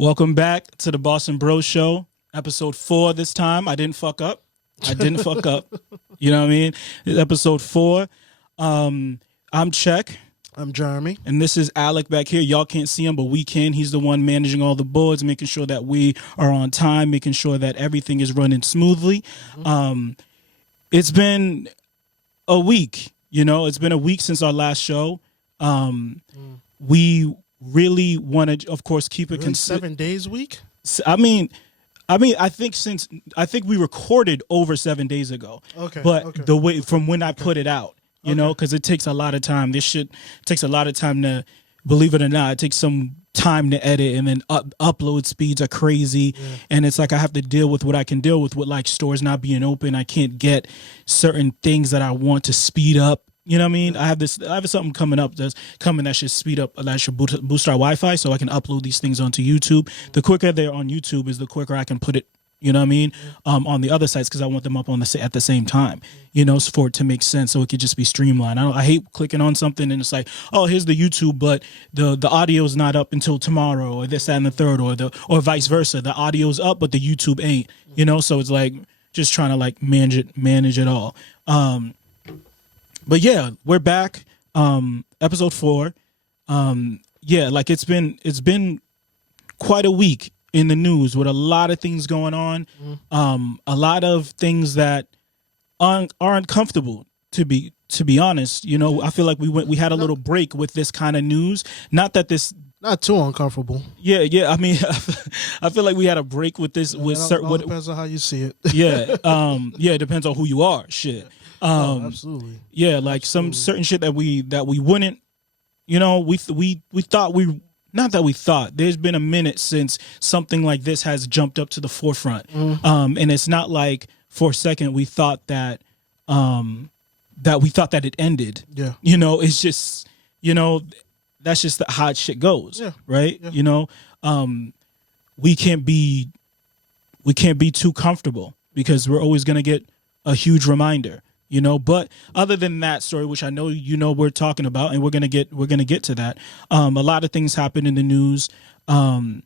Welcome back to the Boston Bros Show, episode 4 this time. I didn't fuck up. You know what I mean? It's episode 4. I'm Check. I'm Jeremy. And this is Alec back here. Y'all can't see him, but we can. He's the one managing all the boards, making sure that we are on time, making sure that everything is running smoothly. It's been a week. You know, it's been a week since our last show. We really want to, of course, keep it really? 7 days a week? I think we recorded over 7 days ago. Okay. But the way from when I put it out, you know, because it takes a lot of time. This shit takes a lot of time to, believe it or not, it takes some time to edit, and then upload speeds are crazy. Yeah. And it's like I have to deal with what I can deal with like stores not being open. I can't get certain things that I want to speed up. You know what I mean? Yeah. I have something coming up that should speed up, that should boost our Wi-Fi so I can upload these things onto YouTube. The quicker they're on YouTube is the quicker I can put it, you know what I mean, on the other sites, because I want them up on at the same time, you know, for it to make sense, so it could just be streamlined. I hate clicking on something and it's like, oh, here's the YouTube, but the audio is not up until tomorrow, or this, that, and the third, or vice versa. The audio's up, but the YouTube ain't, you know. So it's like just trying to like manage it all. But yeah, we're back. Episode 4. Yeah, like it's been quite a week in the news with a lot of things going on. A lot of things that aren't comfortable, to be honest. You know, I feel like we had a little break with this kind of news. Not too uncomfortable. Yeah. I mean, I feel like we had a break with this. It depends on how you see it. Yeah. Yeah. It depends on who you are. Shit. Absolutely. Yeah, like some certain shit that we wouldn't, you know, we thought not that we thought. There's been a minute since something like this has jumped up to the forefront. And it's not like for a second we thought that it ended. Yeah. You know, it's just, you know, that's just how shit goes. Yeah. Right? Yeah. You know, we can't be too comfortable, because we're always gonna get a huge reminder. You know, but other than that story, which I know you know we're talking about, and we're gonna get to that. A lot of things happen in the news. On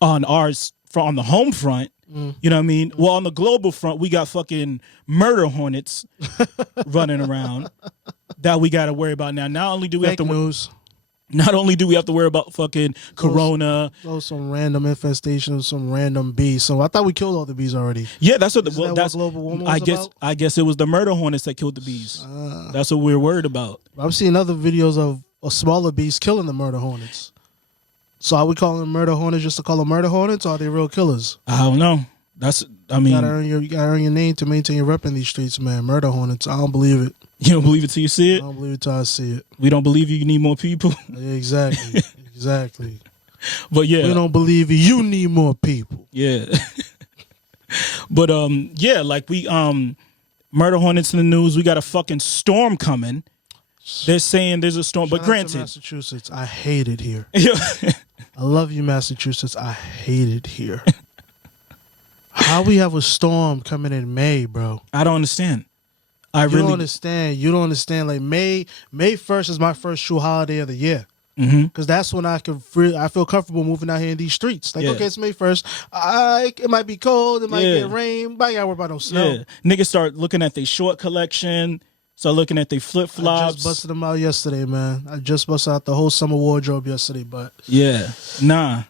the home front, you know what I mean? Well, on the global front, we got fucking murder hornets running around that we got to worry about now. Not only do we have to worry about fucking corona. Some random infestation of some random bees. So I thought we killed all the bees already. Yeah, that's what that's global warming was about? I guess it was the murder hornets that killed the bees. That's what we're worried about. I'm seeing other videos of smaller bees killing the murder hornets. So are we calling them murder hornets just to call them murder hornets, or are they real killers? I don't know. You gotta earn your name to maintain your rep in these streets, man. Murder hornets. I don't believe it. You don't believe it till you see it? I don't believe it till I see it. We don't believe you need more people? Yeah, exactly. Exactly. But yeah. We don't believe you need more people. Yeah. But yeah, like we murder hornets in the news. We got a fucking storm coming. They're saying there's a storm, but granted, Massachusetts, I hate it here. I love you, Massachusetts. I hate it here. How we have a storm coming in May, bro? I don't understand. You don't understand. Like May 1st is my first true holiday of the year. Because that's when I feel comfortable moving out here in these streets. Like, okay, it's May 1st. It might be cold. It might get rain. But I gotta worry about no snow. Yeah. Niggas start looking at their short collection. Start looking at their flip-flops. I just busted them out yesterday, man. I just busted out the whole summer wardrobe yesterday, but... Yeah.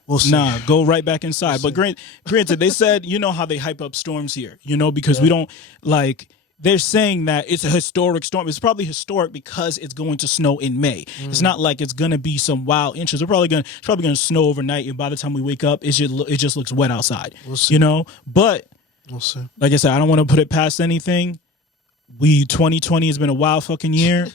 We'll see. Go right back inside. But granted, they said, you know how they hype up storms here, you know, because we don't, like... They're saying that it's a historic storm. It's probably historic because it's going to snow in May. It's not like it's going to be some wild inches. It's probably going to snow overnight, and by the time we wake up, it just looks wet outside. We'll see. You know? But, we'll see. Like I said, I don't want to put it past anything. 2020 has been a wild fucking year.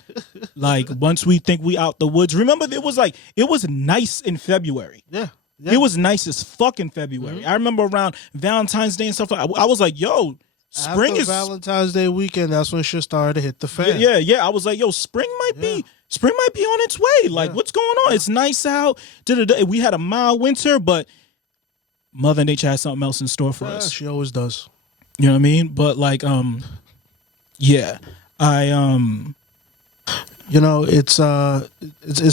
Like, once we think we out the woods. Remember, it was nice in February. Yeah. It was nice as fuck in February. I remember around Valentine's Day and stuff like that. I was like, yo... After Valentine's Day weekend, that's when shit started to hit the fan. Yeah. I was like, yo, spring might be on its way. Like, what's going on? It's nice out. We had a mild winter, but Mother Nature has something else in store for us. She always does. You know what I mean? But like, yeah, You know, it's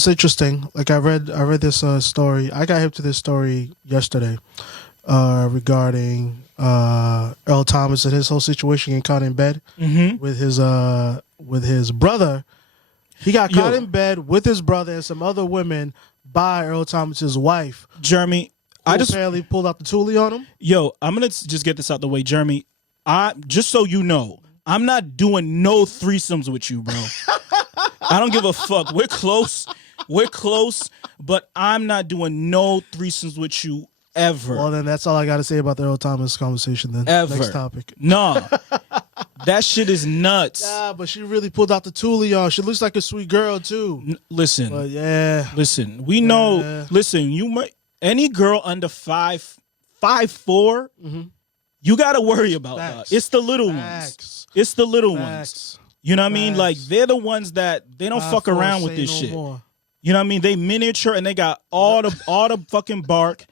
interesting. Like I read this story. I got hip to this story yesterday regarding Earl Thomas and his whole situation getting caught in bed with his brother. He got caught in bed with his brother and some other women by Earl Thomas's wife. Jeremy, I just apparently pulled out the toolie on him. Yo, I'm gonna just get this out the way, Jeremy. Just so you know, I'm not doing no threesomes with you, bro. I don't give a fuck. We're close, but I'm not doing no threesomes with you ever. Well, then that's all I got to say about the Earl Thomas conversation. Then ever. Next topic. No, that shit is nuts. Yeah, but she really pulled out the toolie on. She looks like a sweet girl too. Listen, but yeah. Listen, we know. Listen, you might any girl under 5'4", you got to worry about that. It's the little ones. It's the little ones. You know what I mean? Like, they're the ones that they don't fuck around with this shit. More. You know what I mean? They miniature and they got all the fucking bark.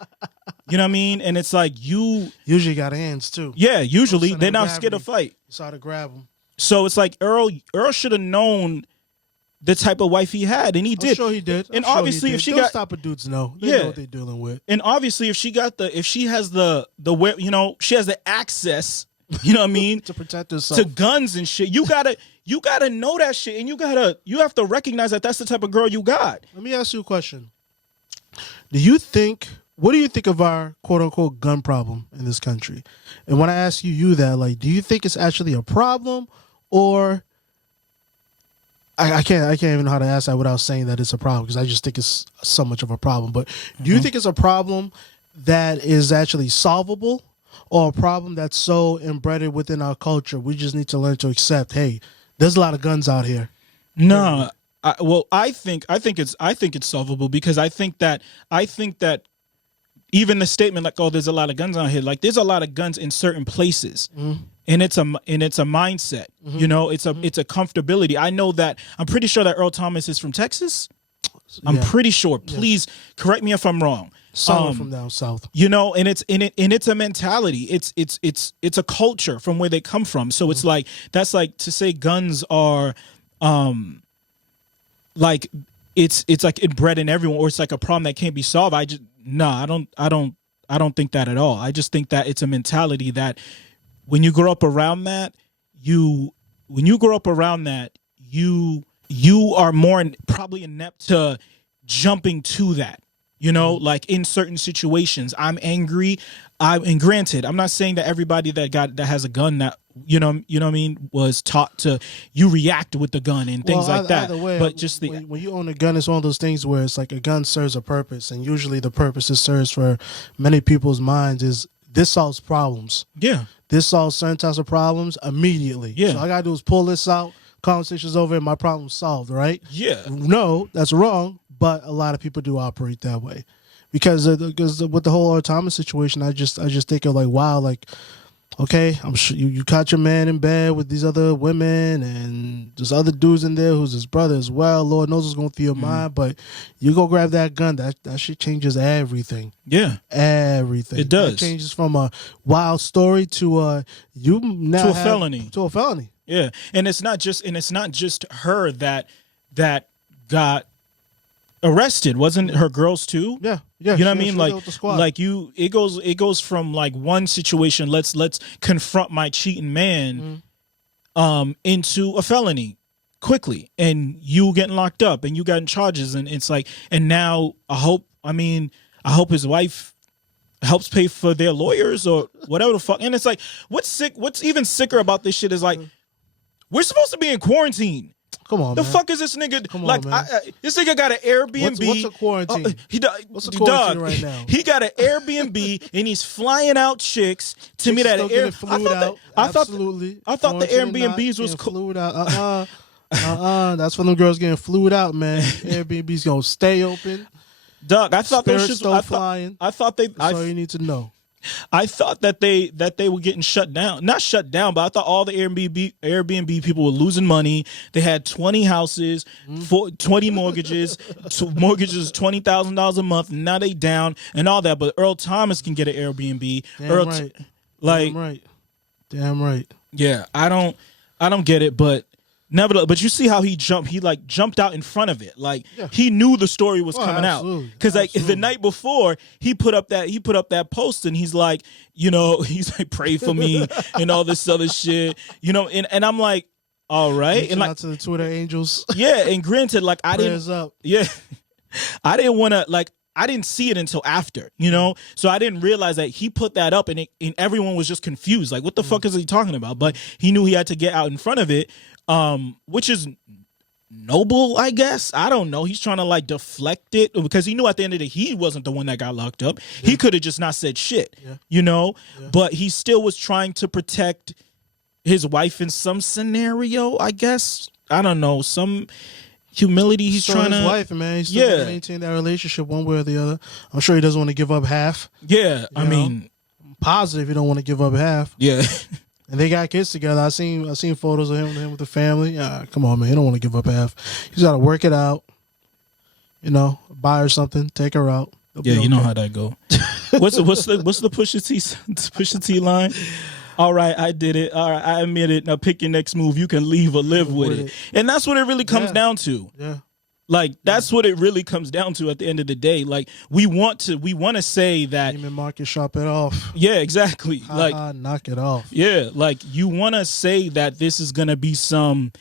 You know what I mean? And it's like you usually got hands too. Yeah, usually they're not scared to fight. You saw to grab them. So it's like Earl should have known the type of wife he had, and he did. I'm sure he did. And obviously, if she got stop of dudes know, they know what they're dealing with. And obviously, if she has the she has the access. You know what I mean? To protect herself. To guns and shit. You gotta know that shit, and you have to recognize that that's the type of girl you got. Let me ask you a question. What do you think of our quote unquote gun problem in this country? And when I ask you that, like, do you think it's actually a problem, or I can't even know how to ask that without saying that it's a problem, because I just think it's so much of a problem. But do you think it's a problem that is actually solvable, or a problem that's so embedded within our culture we just need to learn to accept, hey, there's a lot of guns out here? No, I think it's solvable, because I think that even the statement like, oh, there's a lot of guns out here, like there's a lot of guns in certain places. And it's a mindset, you know, it's a comfortability. I know that. I'm pretty sure that Earl Thomas is from Texas. I'm pretty sure. Please correct me if I'm wrong. Someone from down south, you know, and it's a mentality. It's a culture from where they come from. So it's like, that's like to say guns are, like it's like inbred in everyone, or it's like a problem that can't be solved. I don't think that at all. I just think that it's a mentality that when you grow up around that, you are more probably inept to jumping to that. You know, like in certain situations, I'm angry. And granted, I'm not saying that everybody that has a gun that you know what I mean, was taught to react with the gun and things like that. Way, but just when you own a gun, it's one of those things where it's like a gun serves a purpose, and usually the purpose it serves for many people's minds is this solves problems. Yeah, this solves certain types of problems immediately. Yeah, so all I gotta do is pull this out. Conversation's over and my problem's solved, right? Yeah. No, that's wrong. But a lot of people do operate that way, because with the whole Earl Thomas situation, I just think of like, wow, like, okay, I'm sure you caught your man in bed with these other women and there's other dudes in there who's his brother as well. Lord knows what's going through your mind, but you go grab that gun, that shit changes everything. Yeah, everything. It does. It changes from a wild story to a felony. To a felony. Yeah, and it's not just her that got arrested. Wasn't her girls too? Yeah. You know what I mean? Like it goes from like one situation, let's confront my cheating man, into a felony quickly, and you getting locked up and you got in charges, and it's like, and now I hope his wife helps pay for their lawyers or whatever the fuck. And it's like, what's even sicker about this shit is like, we're supposed to be in quarantine. Come on, the fuck is this nigga? Come like, on, this nigga got an Airbnb. What's a quarantine? What's a quarantine right now? He got an Airbnb and he's flying out chicks to meet at an Airbnb. I thought the Airbnbs was flued out. That's when them girls getting flued out, man. Airbnb's gonna stay open. Dog, I thought those shits were flying. That's all you need to know. I thought that they were getting shut down. Not shut down, but I thought all the Airbnb people were losing money. They had 20 houses, 20 mortgages, mortgages $20,000 a month. Now they down and all that. But Earl Thomas can get an Airbnb. Damn right. Yeah, I don't get it, but Nevertheless, but you see how he jumped out in front of it. Like he knew the story was coming out. Because like the night before he put up that post and he's like, he's like, pray for me and all this other shit. And I'm like, all right. And like out to the Twitter angels. Yeah, and granted, like I Prayers didn't up. Yeah. I didn't want to I didn't see it until after, so I didn't realize that he put that up and everyone was just confused. Like, what the fuck is he talking about? But he knew he had to get out in front of it. Which is noble, I guess. I don't know. He's trying to like deflect it because he knew at the end of the day he wasn't the one that got locked up. He could have just not said shit, but he still was trying to protect his wife in some scenario, I guess. I don't know. Some humility he's trying his to wife, man. He's still to maintain that relationship one way or the other. I'm sure he doesn't want to give up half. Yeah, I mean, positive he don't want to give up half. Yeah. And they got kids together. I seen photos of him with the family. Come on, man. You don't want to give up half. He's got to work it out. Buy her something, take her out. Yeah, you know how that go. What's the Pusha T line? All right, I did it. All right, I admit it. Now pick your next move. You can leave or live with it. And that's what it really comes down to. Yeah. Like that's what it really comes down to at the end of the day. Like we want to say that Neiman Marcus, shop it off. Yeah, exactly. Knock it off. Yeah, like you want to say that this is gonna be some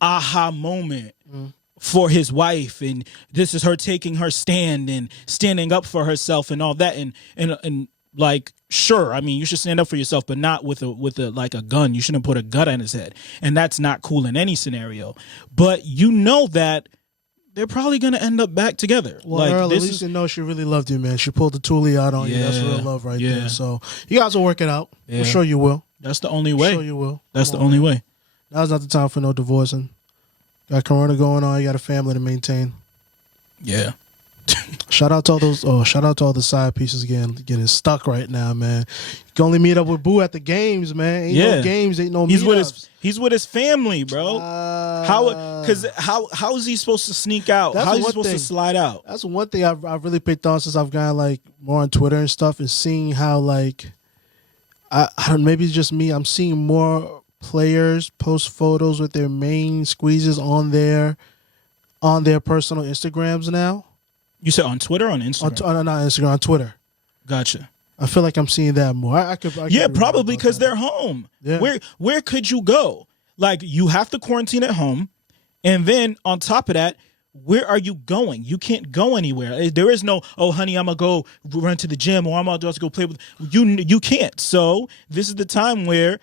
aha moment for his wife, and this is her taking her stand and standing up for herself and all that, and like sure, I mean you should stand up for yourself, but not with a like a gun. You shouldn't put a gun on his head, and that's not cool in any scenario. But that they're probably gonna end up back together. Well, like, Earl, at least you know she really loved you, man. She pulled the toolie out on you. That's real love right there. So you guys will work it out. Yeah. I'm sure you will. That's the only way. I'm sure you will. That's the only way. Now's not the time for no divorcing. Got Corona going on. You got a family to maintain. Yeah. Shout out to all the side pieces getting stuck right now, man. You can only meet up with Boo at the games, man. Ain't no games, ain't no meetups. He's with his family, bro. How is he supposed to sneak out? How is he supposed to slide out? That's one thing I've really picked on since I've gotten like more on Twitter and stuff, is seeing how like I don't, maybe it's just me. I'm seeing more players post photos with their main squeezes on their personal Instagrams now. You said on Twitter or on Instagram? Not Instagram, on Twitter. Gotcha. I feel like I'm seeing that more. I could probably because they're home. Yeah. Where could you go? Like you have to quarantine at home, and then on top of that, where are you going? You can't go anywhere. There is no, oh honey, I'm gonna go run to the gym, or I'm about to go play with you. You can't. So this is the time where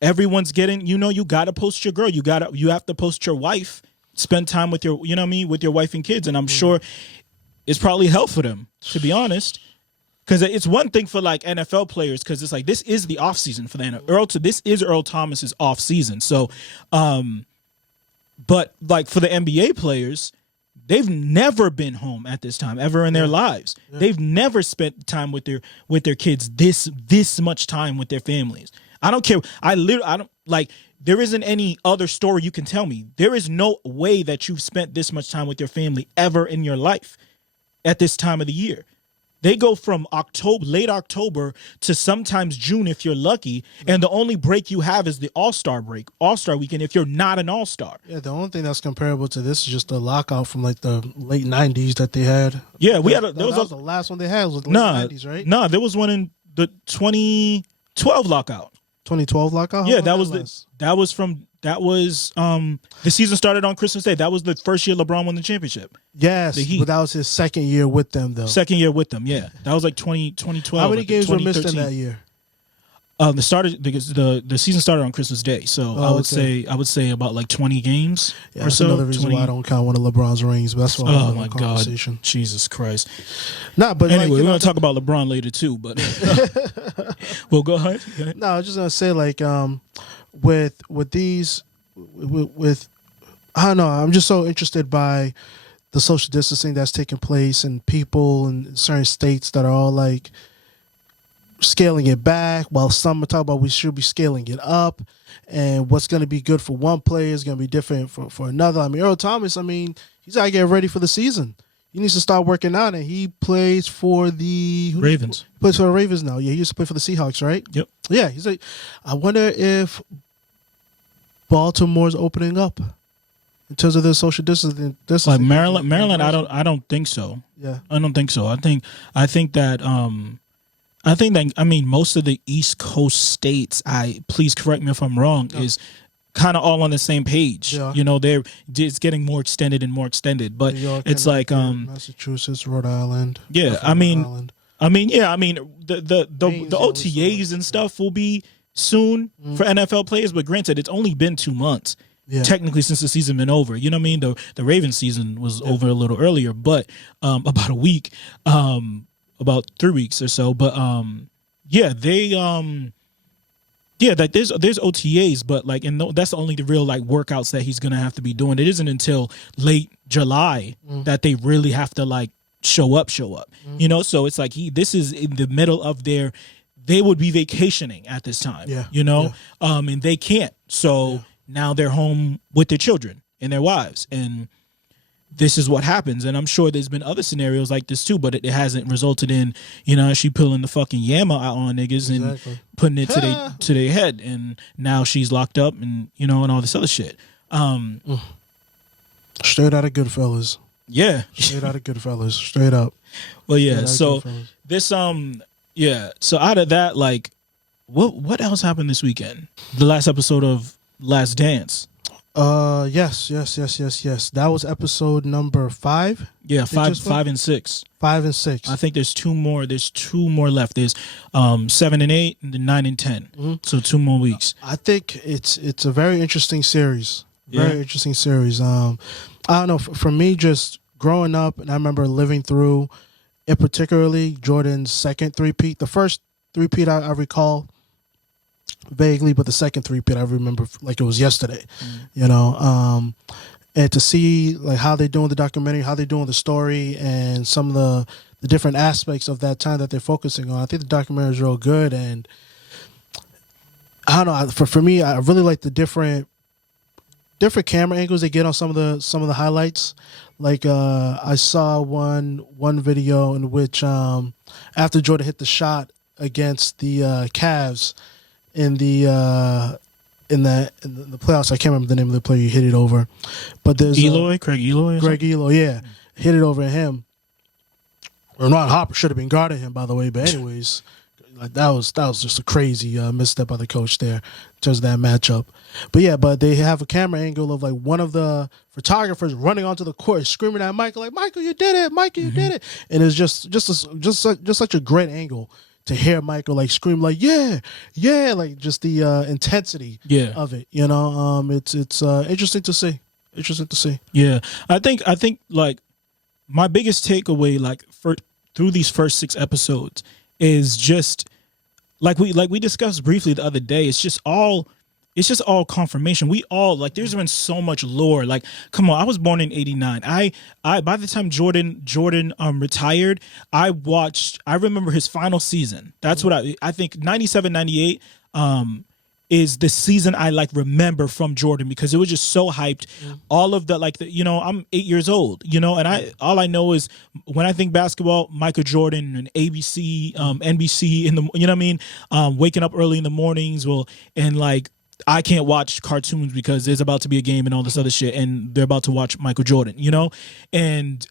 everyone's getting. You gotta post your girl. You have to post your wife. Spend time with your, with your wife and kids, and I'm sure it's probably hell for them, to be honest. Because it's one thing for like NFL players, because it's like this is the off season for the NFL. This is Earl Thomas's off season. So, but like for the NBA players, they've never been home at this time ever in their lives. Yeah. They've never spent time with their kids this much time with their families. I don't care. I don't like. There isn't any other story you can tell me. There is no way that you've spent this much time with your family ever in your life at this time of the year. They go from late October to sometimes June if you're lucky, and the only break you have is the All-Star break, All-Star weekend if you're not an All-Star. Yeah, the only thing that's comparable to this is just the lockout from like the late 90s that they had. Yeah, that was the last one they had was the late 90s, right? No, there was one in the 2012 lockout. 2012 lockout? Yeah, that was the season started on Christmas Day. That was the first year LeBron won the championship. Yes, but that was his second year with them, though. Second year with them, yeah. That was like 2012. How many games were missed in that year? The season started on Christmas Day, so I would say about like 20 games or that's so. Another reason why I don't count one of LeBron's rings. But that's why. Oh my God, Jesus Christ! But anyway, we're gonna talk about LeBron later too. But well, go ahead. No, I was just gonna say like with I don't know. I'm just so interested by the social distancing that's taking place and people in certain states that are all like scaling it back, while some are talking about we should be scaling it up, and what's going to be good for one player is going to be different for another. I mean, Earl Thomas, he's got to get ready for the season. He needs to start working out, and he plays for the Ravens. Plays for the Ravens now. Yeah, he used to play for the Seahawks, right? Yep. Yeah, he's like, I wonder if Baltimore's opening up in terms of their social distancing. Like Maryland, I don't think so. Yeah, I don't think so. I think that I mean most of the East Coast states. Please correct me if I'm wrong. Is kind of all on the same page. Yeah. You know, it's getting more extended and more extended. But it's like Massachusetts, Rhode Island. Yeah, I mean, the OTAs and stuff will be soon for NFL players. But granted, it's only been 2 months. Yeah. Technically, since the season been over, you know what I mean. The Ravens season was over a little earlier, but about a week, about 3 weeks or so. But like there's OTAs, but like that's only the real like workouts that he's gonna have to be doing. It isn't until late July that they really have to like show up. You know, so it's like this is in the middle of they would be vacationing at this time. Yeah. You know, and they can't. So. Now they're home with their children and their wives, and this is what happens. And I'm sure there's been other scenarios like this too, but it hasn't resulted in, you know, she pulling the fucking yammer out on niggas and putting it to their head, and now she's locked up and, you know, and all this other shit. Straight out of Goodfellas. Yeah. Straight out of Goodfellas. Straight up. Well, yeah. So this so out of that, like, what else happened this weekend? The last episode of Last Dance. Yes. That was episode number 5. Yeah, 5 and 6. 5 and 6. I think there's 2 more. There's 2 more left. There's 7 and 8, and then 9 and 10. Mm-hmm. So 2 more weeks. I think it's a very interesting series. Interesting series. I don't know. For me, just growing up, and I remember living through, in particularly Jordan's second three-peat. The first three-peat I recall vaguely, but the second three-peat I remember like it was yesterday. You know, and to see like how they're doing the documentary, how they're doing the story, and some of the different aspects of that time that they're focusing on. I think the documentary is real good, and I don't know. For me, I really like the different camera angles they get on some of the highlights. Like I saw one video in which after Jordan hit the shot against the Cavs in the playoffs, I can't remember the name of the player he hit it over, but there's Craig Eloy, yeah, hit it over him. Ron Harper should have been guarding him, by the way. But anyways, like that was just a crazy misstep by the coach there in terms of that matchup. But they have a camera angle of like one of the photographers running onto the court, screaming at Michael, like, "Michael, you did it! Michael, you did it!" And it's just such a great angle to hear Michael like scream like yeah, like just the intensity of it. You know, it's interesting to see. Yeah, I think like my biggest takeaway like through these first 6 episodes is just like we discussed briefly the other day. It's just all confirmation. We all like there's been so much lore. Like, come on, I was born in '89. I by the time Jordan retired, I remember his final season. That's what I think 97, 98 is the season I like remember from Jordan, because it was just so hyped. All of the you know, I'm 8 years old, you know, and all I know is when I think basketball, Michael Jordan and ABC, NBC in the, you know what I mean? Waking up early in the mornings, and like I can't watch cartoons because there's about to be a game and all this other shit, and they're about to watch Michael Jordan, you know? And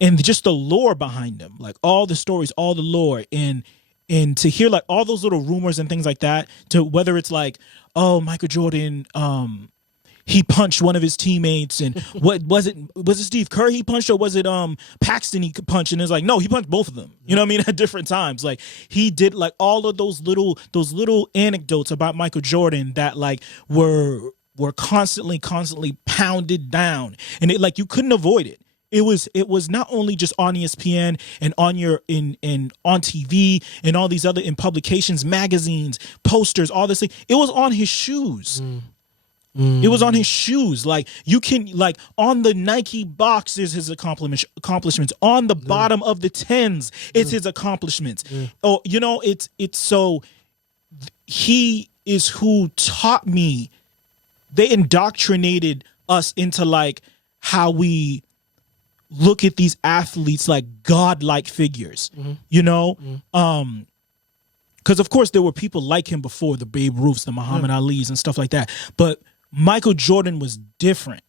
just the lore behind him, like all the stories, all the lore, and to hear like all those little rumors and things like that, to whether it's like, oh, Michael Jordan, he punched one of his teammates, and what was it Steve Kerr he punched, or was it Paxton he punched? And it's like, no, he punched both of them. You know what I mean? At different times. Like he did like all of those little anecdotes about Michael Jordan that like were constantly pounded down, and it like you couldn't avoid it. It was not only just on ESPN and on on TV and all these other in publications, magazines, posters, all this thing. It was on his shoes. It was on his shoes. Like you can like on the Nike box is his accomplishments. On the bottom of the 10s, it's his accomplishments. Oh, you know, it's so he is who taught me. They indoctrinated us into like how we look at these athletes like godlike figures, you know? Because, of course, there were people like him before, the Babe Ruths, the Muhammad Ali's and stuff like that. But Michael Jordan was different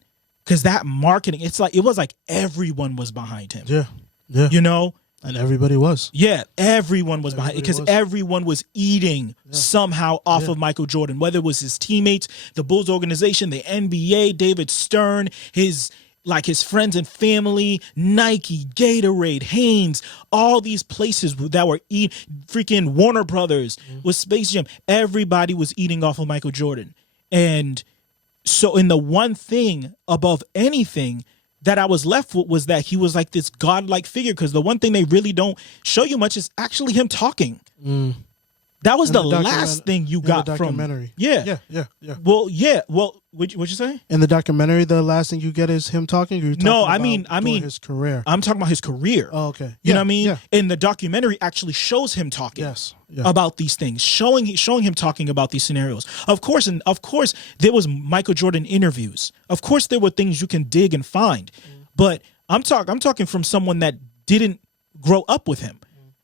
because that marketing, it was like everyone was behind him. Yeah. Yeah. You know? And everybody was. Yeah, everyone was behind it because everyone was eating somehow off of Michael Jordan, whether it was his teammates, the Bulls organization, the NBA, David Stern, his friends and family, Nike, Gatorade, Hanes, all these places that were freaking Warner Brothers with Space Jam. Everybody was eating off of Michael Jordan. And so in the one thing above anything that I was left with was that he was like this godlike figure, because the one thing they really don't show you much is actually him talking. That was the last thing you got from documentary. Yeah. Well, what'd you say? In the documentary, the last thing you get is him talking. No, I mean his career. I'm talking about his career. Oh, okay. You know what I mean? Yeah. And the documentary actually shows him talking. Yes. Yeah. About these things, showing him talking about these scenarios. Of course, there was Michael Jordan interviews. Of course, there were things you can dig and find. But I'm talking from someone that didn't grow up with him.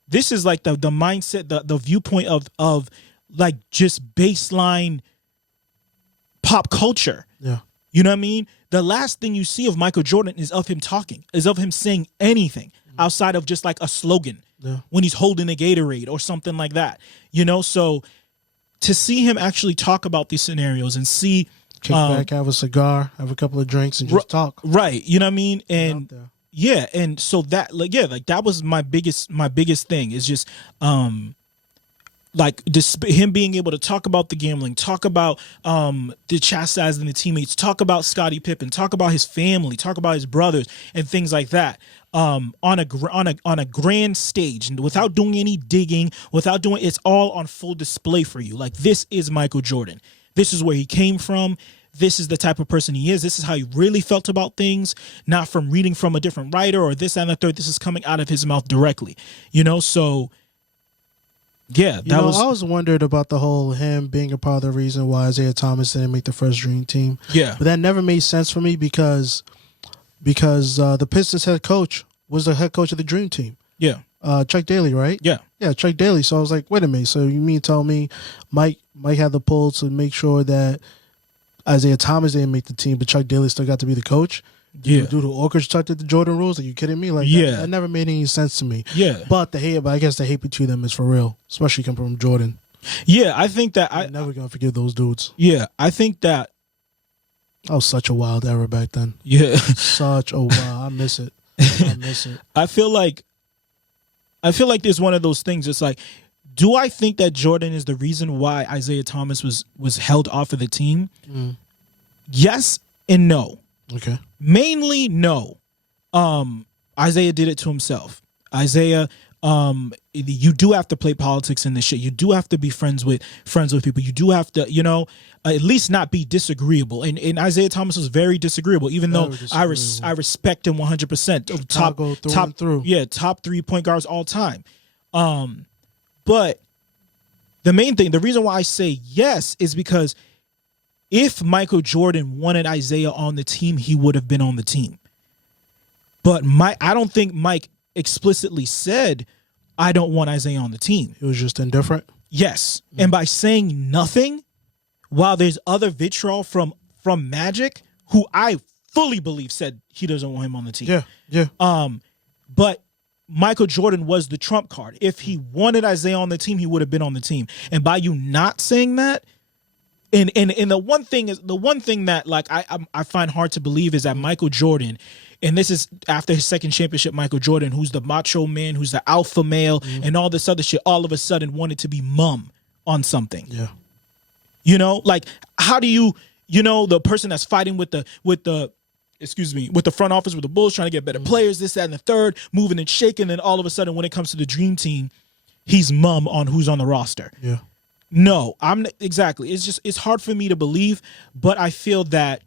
This is like the mindset, the viewpoint of like just baseline pop culture. Yeah. You know what I mean? The last thing you see of Michael Jordan is of him talking, is of him saying anything outside of just like a slogan when he's holding a Gatorade or something like that. You know, so to see him actually talk about these scenarios and see kick back, have a cigar, have a couple of drinks, and just talk. Right. You know what I mean? And yeah, and so that that was my biggest thing is just him being able to talk about the gambling, talk about the chastising the teammates, talk about Scottie Pippen, talk about his family, talk about his brothers and things like that. On a grand stage, and without doing any digging, it's all on full display for you. Like, this is Michael Jordan. This is where he came from. This is the type of person he is. This is how he really felt about things, not from reading from a different writer or this and the third. This is coming out of his mouth directly, you know? So, yeah, I was wondered about the whole him being a part of the reason why Isaiah Thomas didn't make the first Dream Team. Yeah. But that never made sense for me because the Pistons head coach was the head coach of the Dream Team. Yeah. Chuck Daly, right? Yeah. Yeah, Chuck Daly. So I was like, wait a minute. So you mean tell me Mike had the pull to make sure that Isaiah Thomas didn't make the team, but Chuck Daly still got to be the coach? Yeah. Due to orchestrated the Jordan rules? Are you kidding me? Like, that never made any sense to me. Yeah. But I guess the hate between them is for real, especially coming from Jordan. Yeah, I think that I'm never gonna forgive those dudes. Yeah, I think that was such a wild era back then. Yeah. Such a wild. I miss it. I feel like there's one of those things. It's like, do I think that Jordan is the reason why Isaiah Thomas was held off of the team? Yes and no. Okay. Mainly no. Isaiah did it to himself. Isaiah, you do have to play politics in this shit. You do have to be friends with people. You do have to, at least not be disagreeable. And Isaiah Thomas was very disagreeable, even though I respect him 100%. Top through. Yeah, top 3 point guards all time. But the main thing, the reason why I say yes is because if Michael Jordan wanted Isaiah on the team, he would have been on the team. But I don't think Mike explicitly said, I don't want Isaiah on the team. He was just indifferent? Yes. And by saying nothing, while there's other vitriol from Magic, who I fully believe said he doesn't want him on the team. Yeah. But Michael Jordan was the trump card. If he wanted Isaiah on the team, he would have been on the team. And by you not saying that, and the one thing that like I find hard to believe is that Michael Jordan, and this is after his second championship, Michael Jordan, who's the macho man, who's the alpha male, and all this other shit, all of a sudden wanted to be mum on something. Yeah. Like, how do you, the person that's fighting with the front office, with the Bulls, trying to get better players, this, that, and the third, moving and shaking, and all of a sudden when it comes to the Dream Team, he's mum on who's on the roster. Yeah. No, exactly. It's hard for me to believe, but I feel that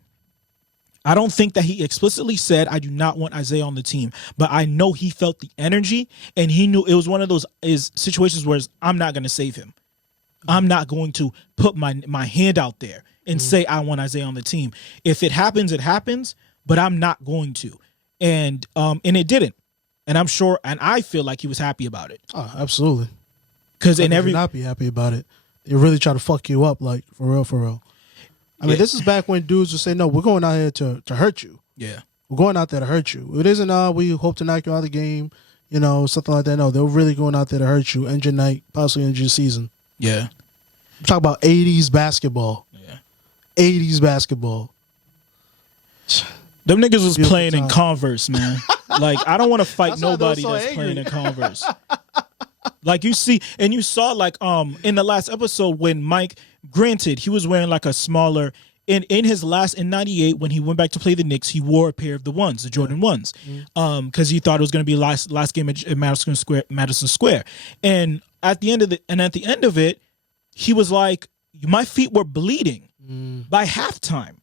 I don't think that he explicitly said, I do not want Isaiah on the team, but I know he felt the energy, and he knew it was one of those situations where I'm not going to save him. I'm not going to put my hand out there and say I want Isaiah on the team. If it happens, it happens, but I'm not going to. And it didn't. And I'm sure, and I feel like he was happy about it. Oh, absolutely. Because in every not be happy about it. They really try to fuck you up, like for real, for real. I mean, this is back when dudes would say, "No, we're going out here to hurt you. Yeah, we're going out there to hurt you. It isn't. We hope to knock you out of the game, something like that. No, they're really going out there to hurt you, end your night, possibly end your season. Yeah, I'm talking about '80s basketball. Yeah, '80s basketball. Them niggas was Beautiful playing time. in Converse, man. Like, I don't want to fight That's why nobody they're so that's angry. playing in Converse. Like, you see, and you saw, like, in the last episode when Mike, granted, he was wearing like a smaller, in his last, in 98, when he went back to play the Knicks, he wore a pair of the ones, the Jordan ones, because he thought it was going to be last game at Madison Square. And at the end of it, he was like, my feet were bleeding by halftime,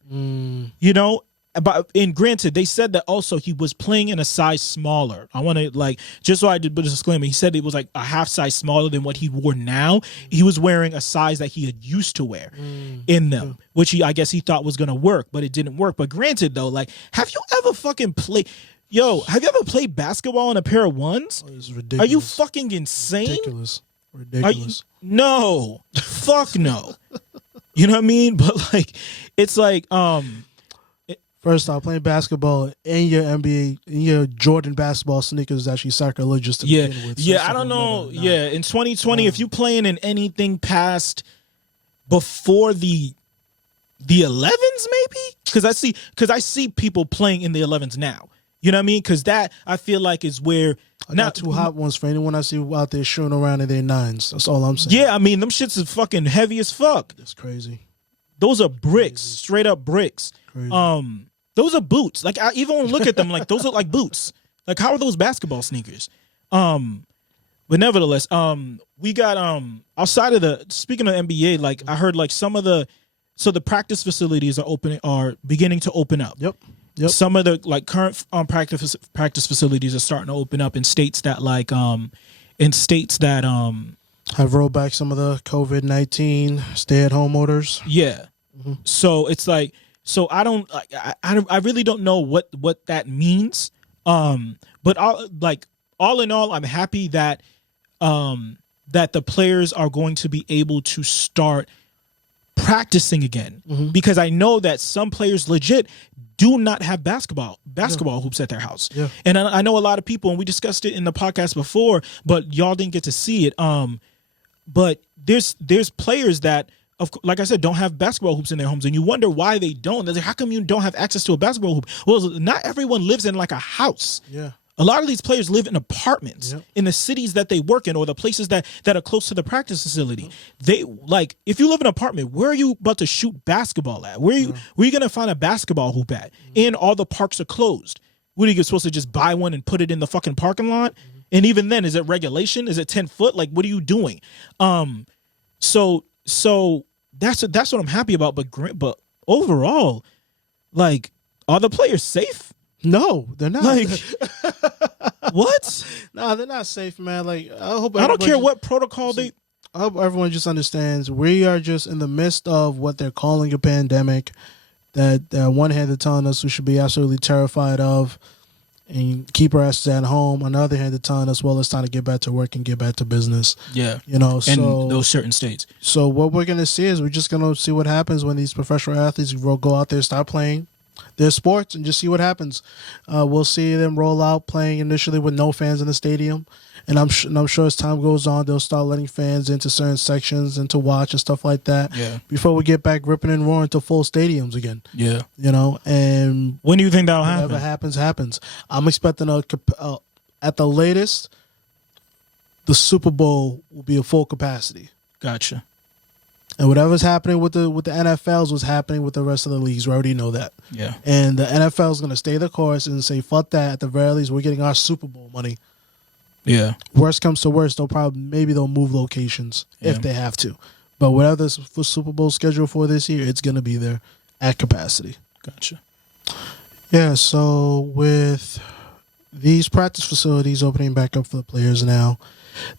And granted, they said that also he was playing in a size smaller. I want to, just so I did put a disclaimer, he said it was like a half size smaller than what he wore now. He was wearing a size that he had used to wear in them, which I guess he thought was going to work, but it didn't work. But granted, though, have you ever fucking played... have you ever played basketball in a pair of ones? Oh, it's ridiculous. Are you fucking insane? Ridiculous. No. Fuck no. You know what I mean? But, it's like... First off, playing basketball in your NBA, in your Jordan basketball sneakers is actually sacrilegious to begin with. So I don't know. Yeah, in 2020, if you playing in anything past before the 11s, maybe, because I see people playing in the 11s now. You know what I mean? Because that I feel like is where not two hot ones for anyone I see out there shooting around in their 9s. That's all I'm saying. Yeah, I mean them shits is fucking heavy as fuck. That's crazy. Those are bricks, straight up bricks. Crazy. Those are boots. Like, I even look at them like those look like boots. Like, how are those basketball sneakers? But nevertheless, we got outside of speaking of NBA, like I heard like some of the practice facilities are beginning to open up. Yep. Some of the current practice facilities are starting to open up in states that have rolled back some of the COVID-19 stay-at-home orders. Yeah. Mm-hmm. So it's like. So I really don't know what that means. But all in all, I'm happy that that the players are going to be able to start practicing again, because I know that some players legit do not have basketball hoops at their house. Yeah. And I know a lot of people, and we discussed it in the podcast before, but y'all didn't get to see it. But there's players that, like I said, don't have basketball hoops in their homes, and you wonder why they don't. They're like, how come you don't have access to a basketball hoop? Well, not everyone lives in like a house. Yeah. A lot of these players live in apartments in the cities that they work in, or the places that are close to the practice facility. They if you live in an apartment, where are you about to shoot basketball at? Where are you gonna find a basketball hoop at? And all the parks are closed. What are you supposed to just buy one and put it in the fucking parking lot? And even then, is it regulation? Is it 10 foot? Like, what are you doing? So that's what I'm happy about. But overall, like, are the players safe? No, they're not. Like, what? Nah, they're not safe, man. Like, I don't care what protocol I hope everyone just understands we are just in the midst of what they're calling a pandemic. That on one hand they're telling us we should be absolutely terrified of and keep our asses at home. On the other hand, they're telling us, well, it's time to get back to work and get back to business. Yeah. In those certain states. So what we're going to see is we're just going to see what happens when these professional athletes go out there, start playing their sports, and just see what happens. We'll see them roll out playing initially with no fans in the stadium. And I'm sure as time goes on, they'll start letting fans into certain sections and to watch and stuff like that. Yeah. Before we get back ripping and roaring to full stadiums again. Yeah. And when do you think that'll happen? Whatever happens. I'm expecting at the latest, the Super Bowl will be a full capacity. Gotcha. And whatever's happening with the NFLs was happening with the rest of the leagues. We already know that. Yeah. And the NFL is going to stay the course and say, fuck that. At the very least, we're getting our Super Bowl money. Yeah. Worst comes to worst, maybe they'll move locations if they have to. But whatever the Super Bowl schedule for this year, it's going to be there at capacity. Gotcha. Yeah, so with these practice facilities opening back up for the players now,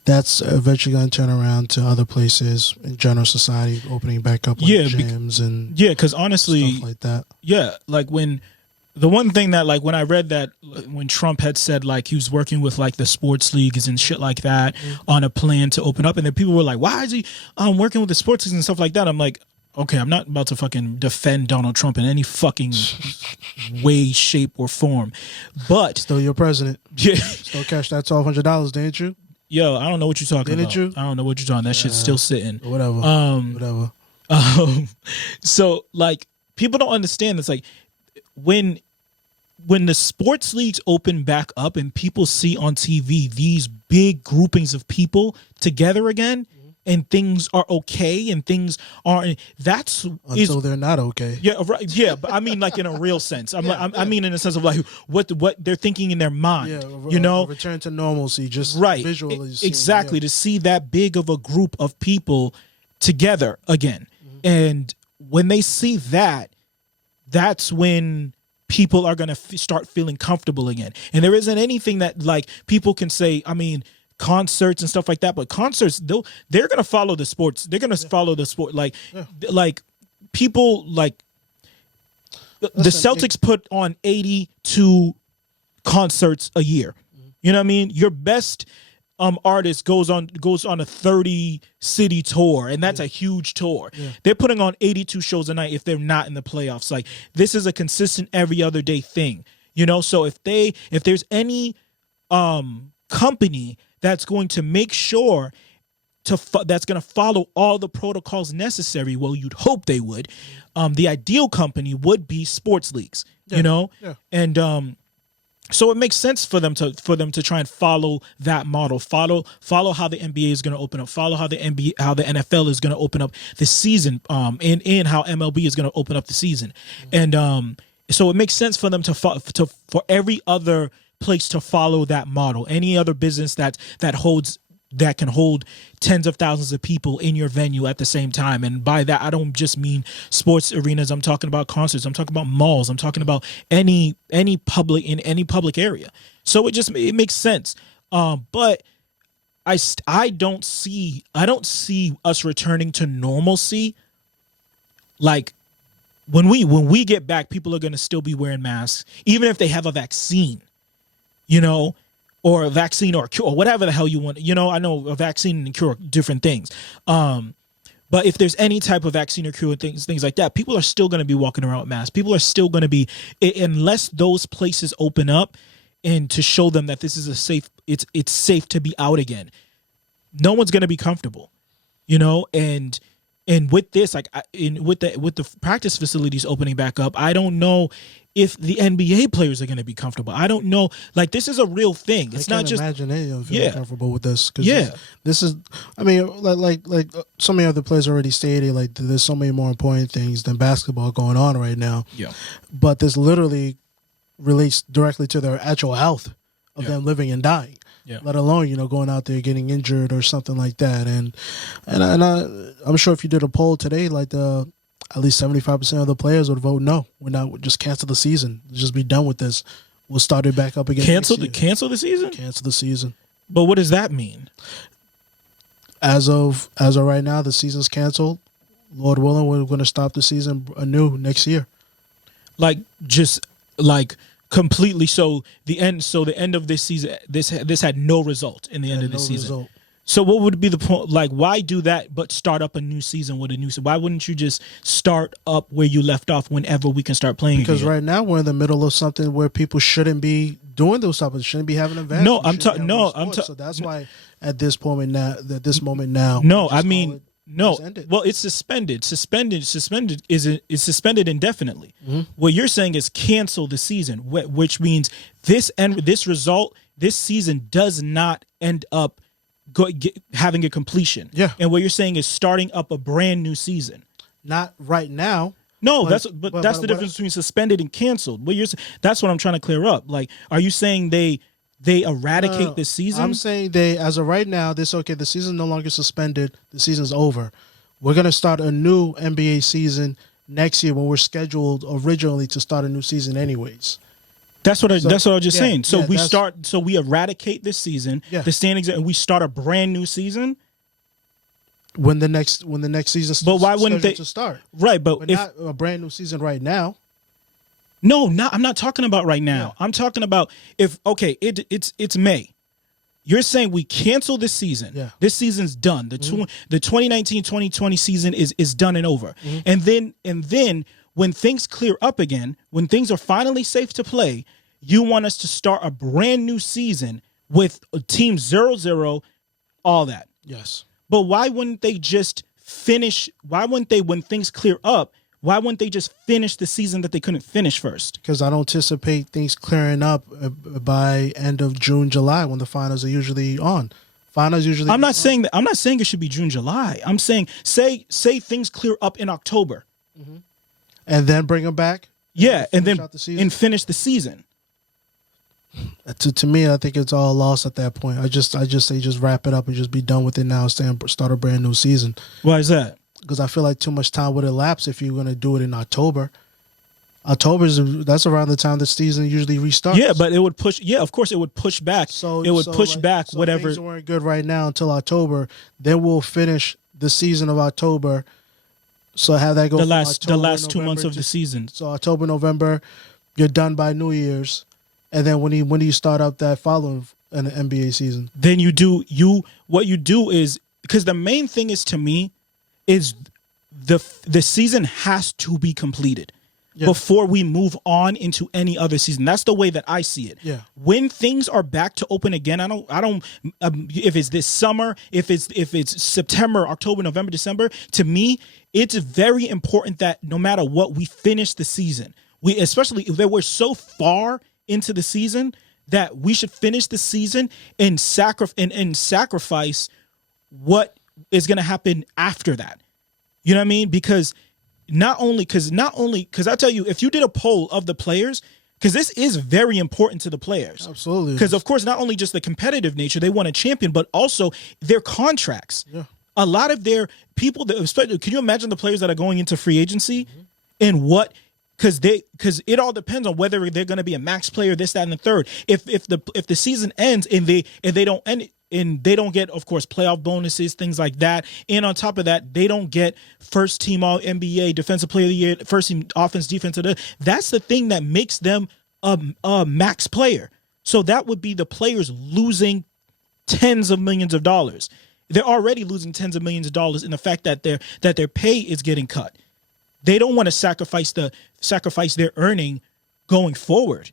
that's eventually going to turn around to other places in general society opening back up, like gyms and because honestly, stuff like that. Yeah, like when The one thing that, like, when I read that, when Trump had said, like, he was working with, like, the sports leagues and shit like that on a plan to open up, and then people were like, why is he working with the sports leagues and stuff like that? I'm like, okay, I'm not about to fucking defend Donald Trump in any fucking way, shape, or form. But still your president. Yeah. Still cash that $1,200, didn't you? Yo, I don't know what you're talking Didn't about. you? I don't know what you're talking. That shit's still sitting. Whatever. Whatever. So, like, people don't understand. It's like when the sports leagues open back up and people see on TV these big groupings of people together again, and things are okay and things aren't, until they're not okay. Yeah, right. Yeah, but I mean, like, in a real sense. I mean in a sense of, like, what they're thinking in their mind. Yeah, you know, return to normalcy. Just right. Visually, exactly, to see that big of a group of people together again, and when they see that, that's when people are gonna start feeling comfortable again. And there isn't anything that, like, people can say. I mean, concerts and stuff like that, but concerts, they're gonna follow the sports. They're gonna follow the sport. Like people, like, the Celtics put on 82 concerts a year. You know what I mean? Your best artist goes on a 30 city tour, and that's a huge tour. They're putting on 82 shows a night if they're not in the playoffs. Like, this is a consistent every other day thing. You know, so if there's any company that's going to make sure that's going to follow all the protocols necessary, well, you'd hope they would. The ideal company would be sports leagues, you know, and so it makes sense for them to try and follow that model, follow how the NBA is going to open up, follow how the NFL is going to open up the season, and how MLB is going to open up the season, and so it makes sense for them for every other place to follow that model. Any other business that can hold tens of thousands of people in your venue at the same time. And by that, I don't just mean sports arenas. I'm talking about concerts. I'm talking about malls. I'm talking about any public area. So it makes sense. But I don't see us returning to normalcy. Like, when we get back, people are going to still be wearing masks, even if they have a vaccine. You know, or a vaccine or a cure or whatever the hell you want. You know, I know a vaccine and cure are different things. But if there's any type of vaccine or cure, things like that, people are still going to be walking around with masks. People are still going to be, unless those places open up and to show them that this is it's safe to be out again. No one's going to be comfortable, you know, and with this, like, with the practice facilities opening back up, I don't know if the NBA players are going to be comfortable. I don't know. Like, this is a real thing. It's not just imagine any of them feeling comfortable with this. This is. I mean, like so many other players already stated. Like, there's so many more important things than basketball going on right now. Yeah. But this literally relates directly to their actual health of them living and dying. Yeah. Let alone, you know, going out there getting injured or something like that. And I'm sure if you did a poll today, like at least 75% of the players would vote no. We're not, just cancel the season. Just be done with this. We'll start it back up again. Cancel the season? Cancel the season. But what does that mean? As of right now, the season's canceled. Lord willing, we're going to stop the season anew next year. Like, just like completely. So the end of this season, this had no result in the end of the season. Result. So what would be the point? Like, why do that but start up a new season with a new season? Why wouldn't you just start up where you left off whenever we can start playing Because again? Right now we're in the middle of something where people shouldn't be doing those stuff. Shouldn't be having events. No, I'm talking. No, I'm talking. So that's why at this moment now. No, I mean, no. Well, it's suspended. Suspended is suspended indefinitely. Mm-hmm. What you're saying is cancel the season, which means this season does not end up having a completion. Yeah. And what you're saying is starting up a brand new season. Not right now. No, that's the difference between suspended and canceled. That's what I'm trying to clear up. Like, are you saying they eradicate the season? I'm saying as of right now, the season's no longer suspended. The season's over. We're going to start a new NBA season next year when we're scheduled originally to start a new season anyways. That's what I was just saying. So we eradicate this season, the standings, and we start a brand new season. When the next season, but why wouldn't they to start? Right, but if not a brand new season right now. No, I'm not talking about right now. I'm talking about it's May. You're saying we cancel this season. Yeah. This season's done. The 2019-2020 season is done and over. And then when things clear up again, when things are finally safe to play, you want us to start a brand new season with team 0-0, all that. Yes. But why wouldn't they just finish? Why wouldn't they, when things clear up, why wouldn't they just finish the season that they couldn't finish first? Because I don't anticipate things clearing up by end of June, July, when the finals are usually on. Finals usually. I'm not saying that. I'm not saying it should be June, July. I'm saying say things clear up in October, and then bring them back. Yeah, and then finish the season. To me, I think it's all lost at that point. I just say just wrap it up and just be done with it now. Start a brand new season. Why is that? Because I feel like too much time would elapse if you're going to do it in October. That's around the time the season usually restarts. Yeah, but it would push. Yeah, of course it would push back. It would push back whatever. Things weren't good right now until October. Then we'll finish the season of October. So have that go the last 2 months of the season. So October, November, you're done by New Year's, and then when do you start up that following an NBA season? Then what you do is, because the main thing is, to me, is the season has to be completed before we move on into any other season. That's the way that I see it. Yeah. When things are back to open again, I don't if it's this summer, if it's September, October, November, December, to me, it's very important that no matter what, we finish the season. Especially if we're so far into the season, that we should finish the season and sacrifice what is going to happen after that. You know what I mean? Because I tell you, if you did a poll of the players, because this is very important to the players. Absolutely. Because of course, not only just the competitive nature, they want a champion, but also their contracts. Yeah. A lot of their people can you imagine the players that are going into free agency and what? Because it all depends on whether they're going to be a max player, this, that, and the third. If the season ends and they don't end it, and they don't get, of course, playoff bonuses, things like that. And on top of that, they don't get first team All NBA, Defensive Player of the Year, first team offense, defense. That's the thing that makes them a max player. So that would be the players losing tens of millions of dollars. They're already losing tens of millions of dollars in the fact that their pay is getting cut. They don't want to sacrifice their earning going forward.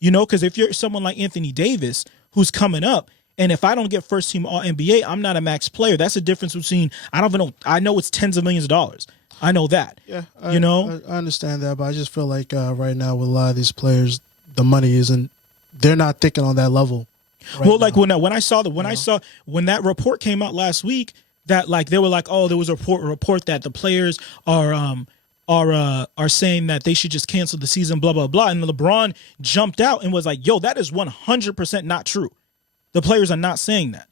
You know, because if you're someone like Anthony Davis who's coming up, and if I don't get first team All NBA, I'm not a max player. That's the difference between, I don't even know. I know it's tens of millions of dollars. I know that. Yeah, I understand that, but I just feel like right now with a lot of these players, the money isn't. They're not thinking on that level. Well, like when I saw when that report came out last week, that like they were like, oh, there was a report that the players are saying that they should just cancel the season, blah blah blah, and LeBron jumped out and was like, yo, that is 100% not true. The players are not saying that.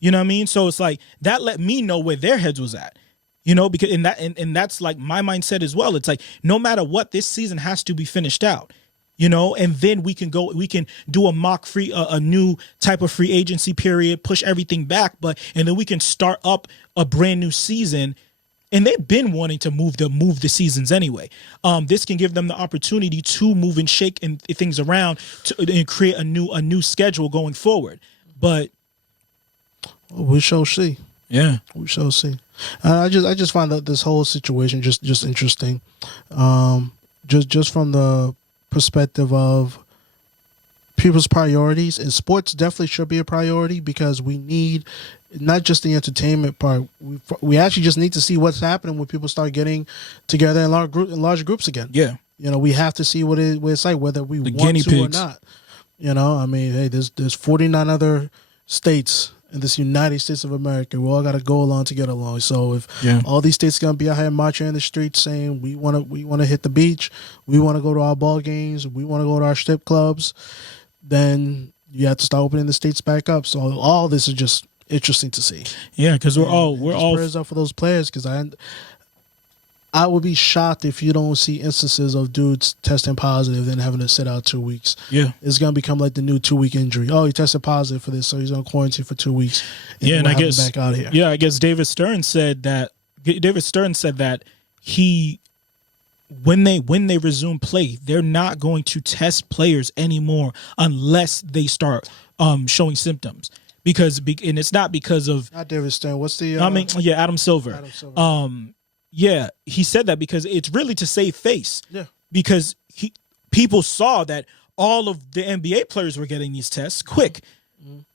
You know what I mean? So it's like that let me know where their heads was at. You know, because and that's like my mindset as well. It's like no matter what, this season has to be finished out. You know, and then we can do a new type of free agency period, push everything back, and then we can start up a brand new season. And they've been wanting to move the seasons anyway. This can give them the opportunity to move and shake and things around and create a new schedule going forward. But we shall see. Yeah, we shall see. I just find that this whole situation just interesting. Just from the perspective of people's priorities, and sports definitely should be a priority because we need not just the entertainment part. We actually just need to see what's happening when people start getting together in large groups again. Yeah, you know, we have to see what it's like, whether we want to or not. You know, I mean, hey, there's 49 other states in this United States of America. We all got to go along to get along. So if all these states gonna be out here marching in the streets saying we want to hit the beach, we want to go to our ball games, we want to go to our strip clubs, then you have to start opening the states back up. So all this is just interesting to see. Yeah, because we're all prayers up for those players, because I would be shocked if you don't see instances of dudes testing positive then having to sit out 2 weeks. Yeah, it's gonna become like the new 2-week injury. Oh, he tested positive for this, so he's on quarantine for 2 weeks. And I guess back out here. Yeah, I guess David Stern said that he when they resume play, they're not going to test players anymore unless they start showing symptoms. And it's not because of Not David Stern. What's the? Adam Silver. Adam Silver. Yeah, he said that because it's really to save face. Yeah. Because people saw that all of the NBA players were getting these tests quick.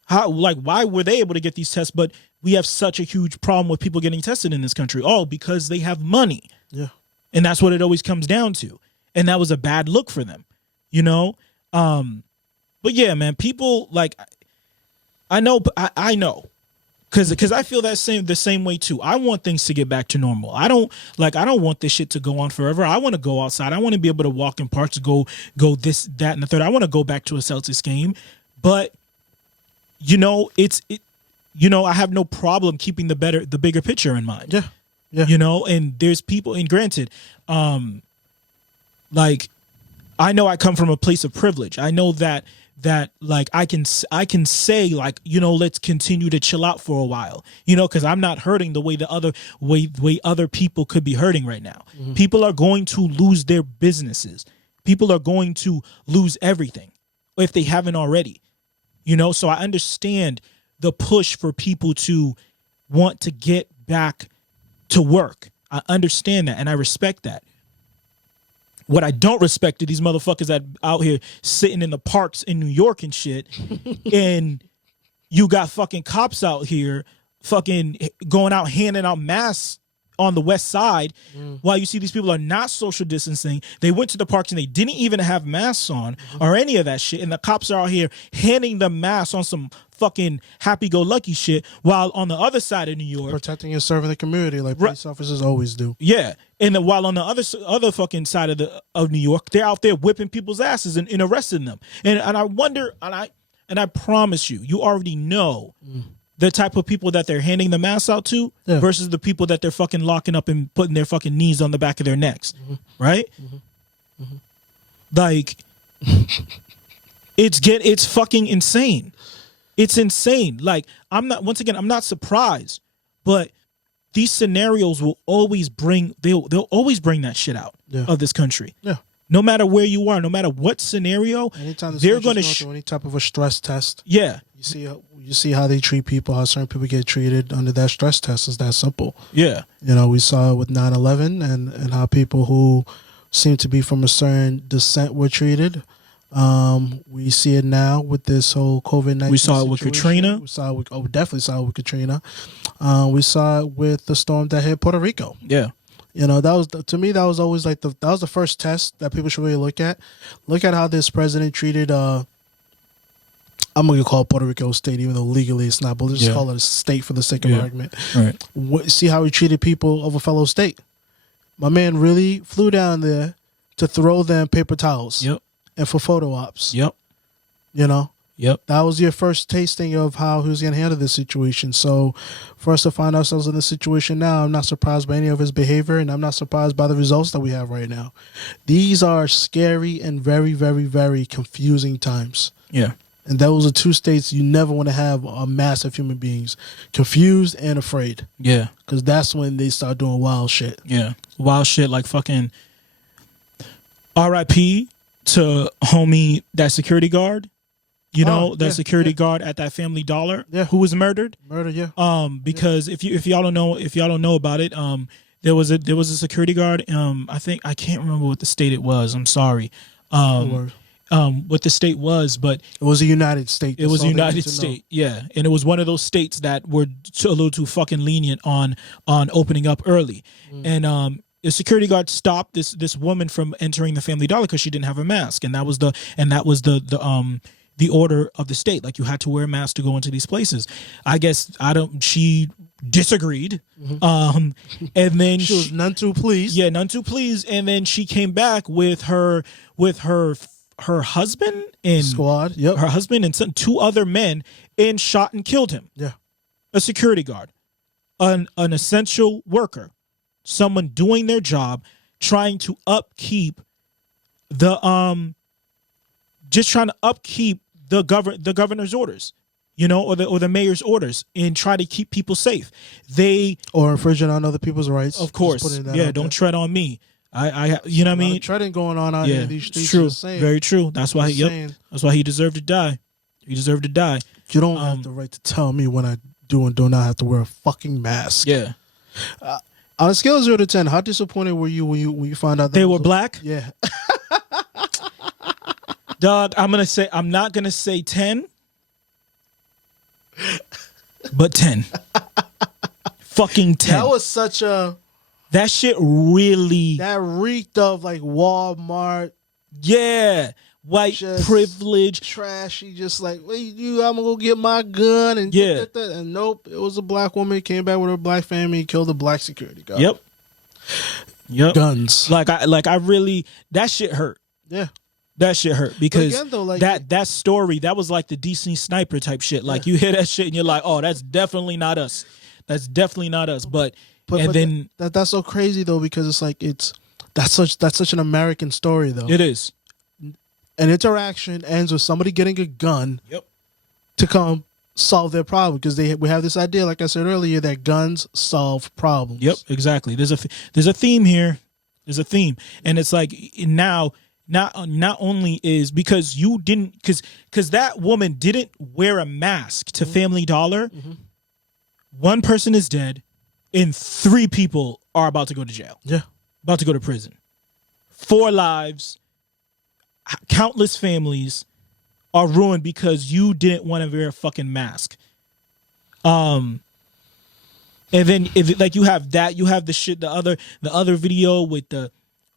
Why were they able to get these tests, but we have such a huge problem with people getting tested in this country? Oh, because they have money. Yeah. And that's what it always comes down to. And that was a bad look for them, you know? But yeah, man, people I know. Because I feel the same way too. I want things to get back to normal. I don't want this shit to go on forever. I want to go outside. I want to be able to walk in parks, go this, that, and the third. I want to go back to a Celtics game. But I have no problem keeping the bigger picture in mind. Yeah. Yeah. And there's people, and granted, I know I come from a place of privilege. I know that I can say let's continue to chill out for a while, because I'm not hurting the way way other people could be hurting right now. Mm-hmm. People are going to lose their businesses. People are going to lose everything if they haven't already, so I understand the push for people to want to get back to work. I understand that and I respect that. What I don't respect are these motherfuckers that out here sitting in the parks in New York and shit. And you got fucking cops out here fucking going out handing out masks on the west side while you see these people are not social distancing. They went to the parks and they didn't even have masks on or any of that shit. And the cops are out here handing them masks on some fucking happy-go-lucky shit, while on the other side of New York, protecting and serving the community like police officers always do. Yeah, and while on the other fucking side of New York, they're out there whipping people's asses and arresting them. And I wonder, and I promise you already know the type of people that they're handing the masks out to versus the people that they're fucking locking up and putting their fucking knees on the back of their necks, right? Like, it's fucking insane. It's insane. Like, I'm not surprised, but these scenarios will always they'll always bring that shit out of this country. Yeah. No matter where you are, no matter what scenario, anytime they're going to show any type of a stress test. Yeah. You see how they treat people, how certain people get treated under that stress test. Is that simple. Yeah. We saw it with 9/11 and how people who seem to be from a certain descent were treated. We see it now with this whole COVID-19 We saw it with Katrina. Definitely saw it with Katrina. We saw it with the storm that hit Puerto Rico. Yeah. That was, to me, that was always that was the first test that people should really look at. Look at how this president treated, I'm going to call it Puerto Rico state, even though legally it's not, but let's just call it a state for the sake of argument. Right. See how he treated people of a fellow state. My man really flew down there to throw them paper towels. Yep. And for photo ops. Yep. Yep. That was your first tasting of how he was going to handle this situation. So for us to find ourselves in this situation now, I'm not surprised by any of his behavior, and I'm not surprised by the results that we have right now. These are scary and very, very, very confusing times. Yeah. And those are two states you never want to have a mass of human beings confused and afraid. Yeah. Because that's when they start doing wild shit. Yeah. Wild shit like fucking RIP to homie, that security guard, security guard at that Family Dollar who was murdered. Because if y'all don't know about it, there was a security guard. I can't remember what the state it was. I'm sorry. What the state was, but it was a United States. It was a United States, yeah, and it was one of those states that were a little too fucking lenient on opening up early, and the security guard stopped this woman from entering the Family Dollar because she didn't have a mask, and that was the order of the state. Like, you had to wear a mask to go into these places. I guess she disagreed, and then she was none too pleased. Yeah, none too pleased, and then she came back with her husband and squad. Yep, her husband and two other men, and shot and killed him. Yeah, a security guard, an essential worker. Someone doing their job, trying to upkeep the governor's orders, or the mayor's orders, and try to keep people safe. Or infringing on other people's rights. Of course, don't tread on me. You know what I mean? Treading going on out here in these streets. True. Just saying. Very true. That's why. That's why he deserved to die. He deserved to die. You don't have the right to tell me when I do and do not have to wear a fucking mask. Yeah. On a scale of 0 to 10, how disappointed were you when you found out that they were black? Yeah. Dog, I'm not gonna say 10, but 10. Fucking 10. That was such a. That shit really. That reeked of like Walmart. Yeah. White privilege. Trashy. Just like, wait, I'm gonna go get my gun and and nope, it was a black woman. Came back with her black family, killed a black security guard. Yep. Guns. Like I really, that shit hurt. Yeah. That shit hurt because again, though, like, that story, that was like the Disney sniper type shit. Like you hear that shit and you're like, oh, that's definitely not us. That's definitely not us. But then that's so crazy though, because it's like that's such an American story though. It is. An interaction ends with somebody getting a gun to come solve their problem, because we have this idea, like I said earlier, that guns solve problems. Yep, exactly. There's a theme here. There's a theme, and it's like now. Not only is because you didn't because that woman didn't wear a mask to Family Dollar. One person is dead, and 3 people are about to go to jail. Yeah, about to go to prison. 4 lives, countless families are ruined because you didn't want to wear a fucking mask. And then if like you have that, you have the other video with the.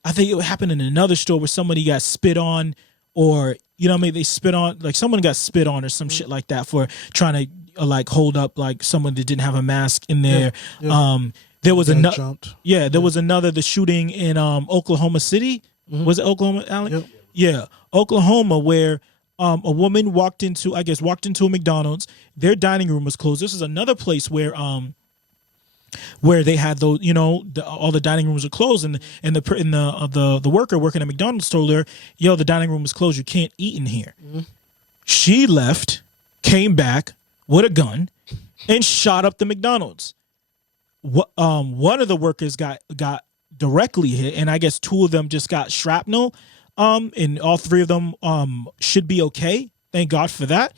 I think it happened in another store where somebody got spit on, or you know what I mean, they spit on, like someone got spit on or some shit like that for trying to like hold up like someone that didn't have a mask in there. There was another was another, the shooting in Oklahoma City. Was it Oklahoma, Alec? Yeah, Oklahoma, where a woman walked into a McDonald's. Their dining room was closed. This is another place where they had those, all the dining rooms are closed, and the worker working at McDonald's told her, "Yo, the dining room is closed. You can't eat in here." She left, came back with a gun, and shot up the McDonald's. One of the workers got directly hit, and I guess 2 of them just got shrapnel. And all 3 of them should be okay. Thank God for that.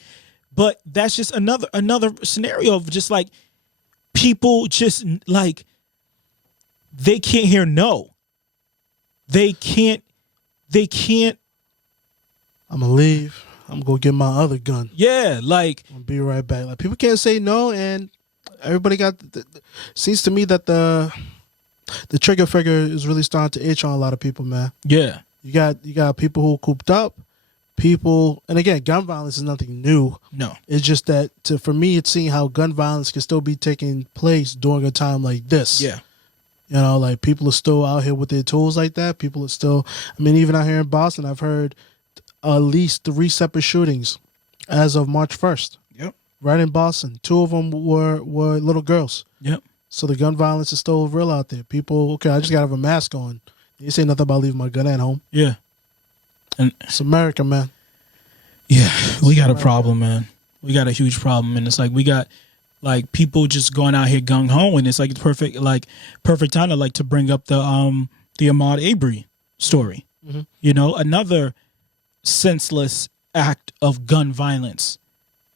But that's just another scenario of just like. People just like they can't hear no. They can't. I'm gonna leave. I'm gonna get my other gun. Yeah, like I'll be right back. Like people can't say no, and everybody got. Seems to me that the trigger figure is really starting to itch on a lot of people, man. Yeah, you got people who are cooped up. People, and again, gun violence is nothing new. No, it's just that for me, it's seeing how gun violence can still be taking place during a time like this. Yeah, like people are still out here with their tools like that. People are still. I mean, even out here in Boston, I've heard at least 3 separate shootings as of March 1st. Yep, right in Boston. 2 of them were little girls. Yep. So the gun violence is still real out there. People, okay, I just gotta have a mask on. You say nothing about leaving my gun at home. Yeah. And it's America, man. Yeah, we got a problem, man. We got a huge problem, and it's like we got like people just going out here gung ho, and it's like it's perfect time to like to bring up the Ahmaud Abery story. Another senseless act of gun violence.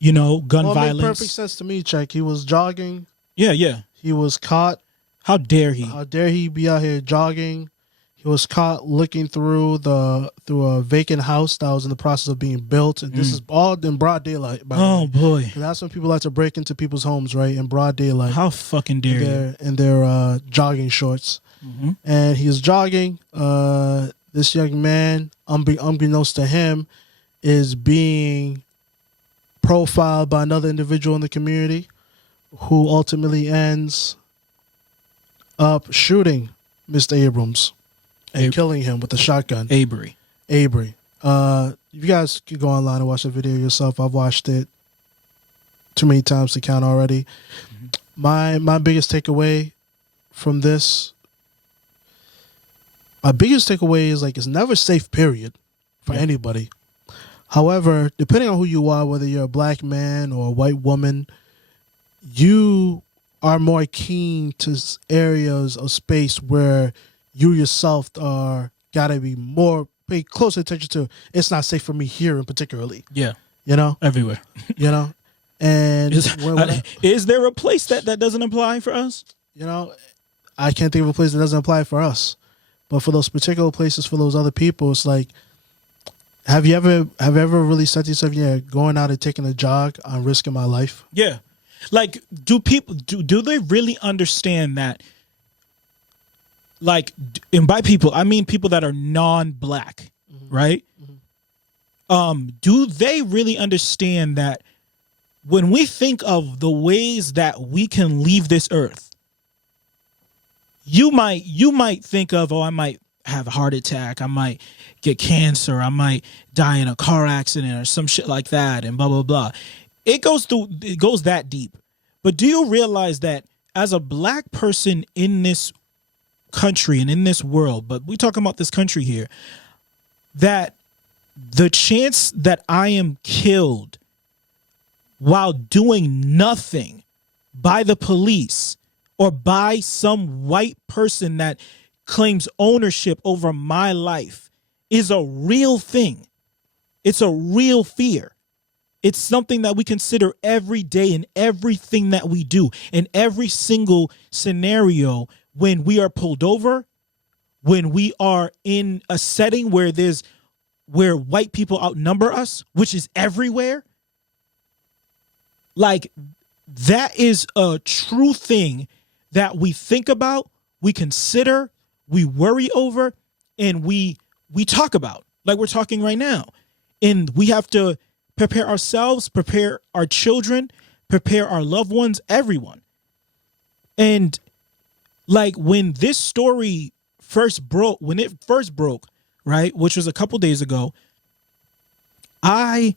Gun violence. It made perfect sense to me, Chuck. He was jogging. Yeah. He was caught. How dare he? How dare he be out here jogging? He was caught looking through a vacant house that was in the process of being built, and this is all in broad daylight. By the way. Boy, that's when people like to break into people's homes, right? In broad daylight. How fucking dare you? In their jogging shorts, and he was jogging. This young man, unbeknownst to him, is being profiled by another individual in the community, who ultimately ends up shooting Mr. Abrams. And killing him with a shotgun. Abery. You guys can go online and watch the video yourself. I've watched it too many times to count already. My biggest takeaway from this, is like it's never safe, period, for anybody. However, depending on who you are, whether you're a black man or a white woman, you are more keen to areas of space where you yourself are gotta be more pay close attention to. It's not safe for me here in particularly. Yeah. You know, Everywhere. you know, and Is there a place that doesn't apply for us? You know, I can't think of a place that doesn't apply for us, but for those particular places, for those other people, it's like, have you ever really said to yourself, yeah, going out and taking a jog, I'm risking my life? Yeah. Like, do people do they really understand that? Like, and by people, I mean people that are non-black, right? Do they really understand that when we think of the ways that we can leave this earth, you might think of, oh, I might have a heart attack, I might get cancer, I might die in a car accident or some shit like that, and blah blah blah. It goes that deep. But do you realize that as a black person in this country and in this world, but we talking about this country here, that the chance that I am killed while doing nothing by the police or by some white person that claims ownership over my life is a real thing. It's a real fear. It's something that we consider every day in everything that we do, in every single scenario when we are pulled over, when we are in a setting where white people outnumber us, which is everywhere. Like, that is a true thing that we think about, we consider, we worry over, and we talk about, like we're talking right now. And we have to prepare ourselves, prepare our children, prepare our loved ones, everyone. And like when this story first broke, right, which was a couple days ago, we're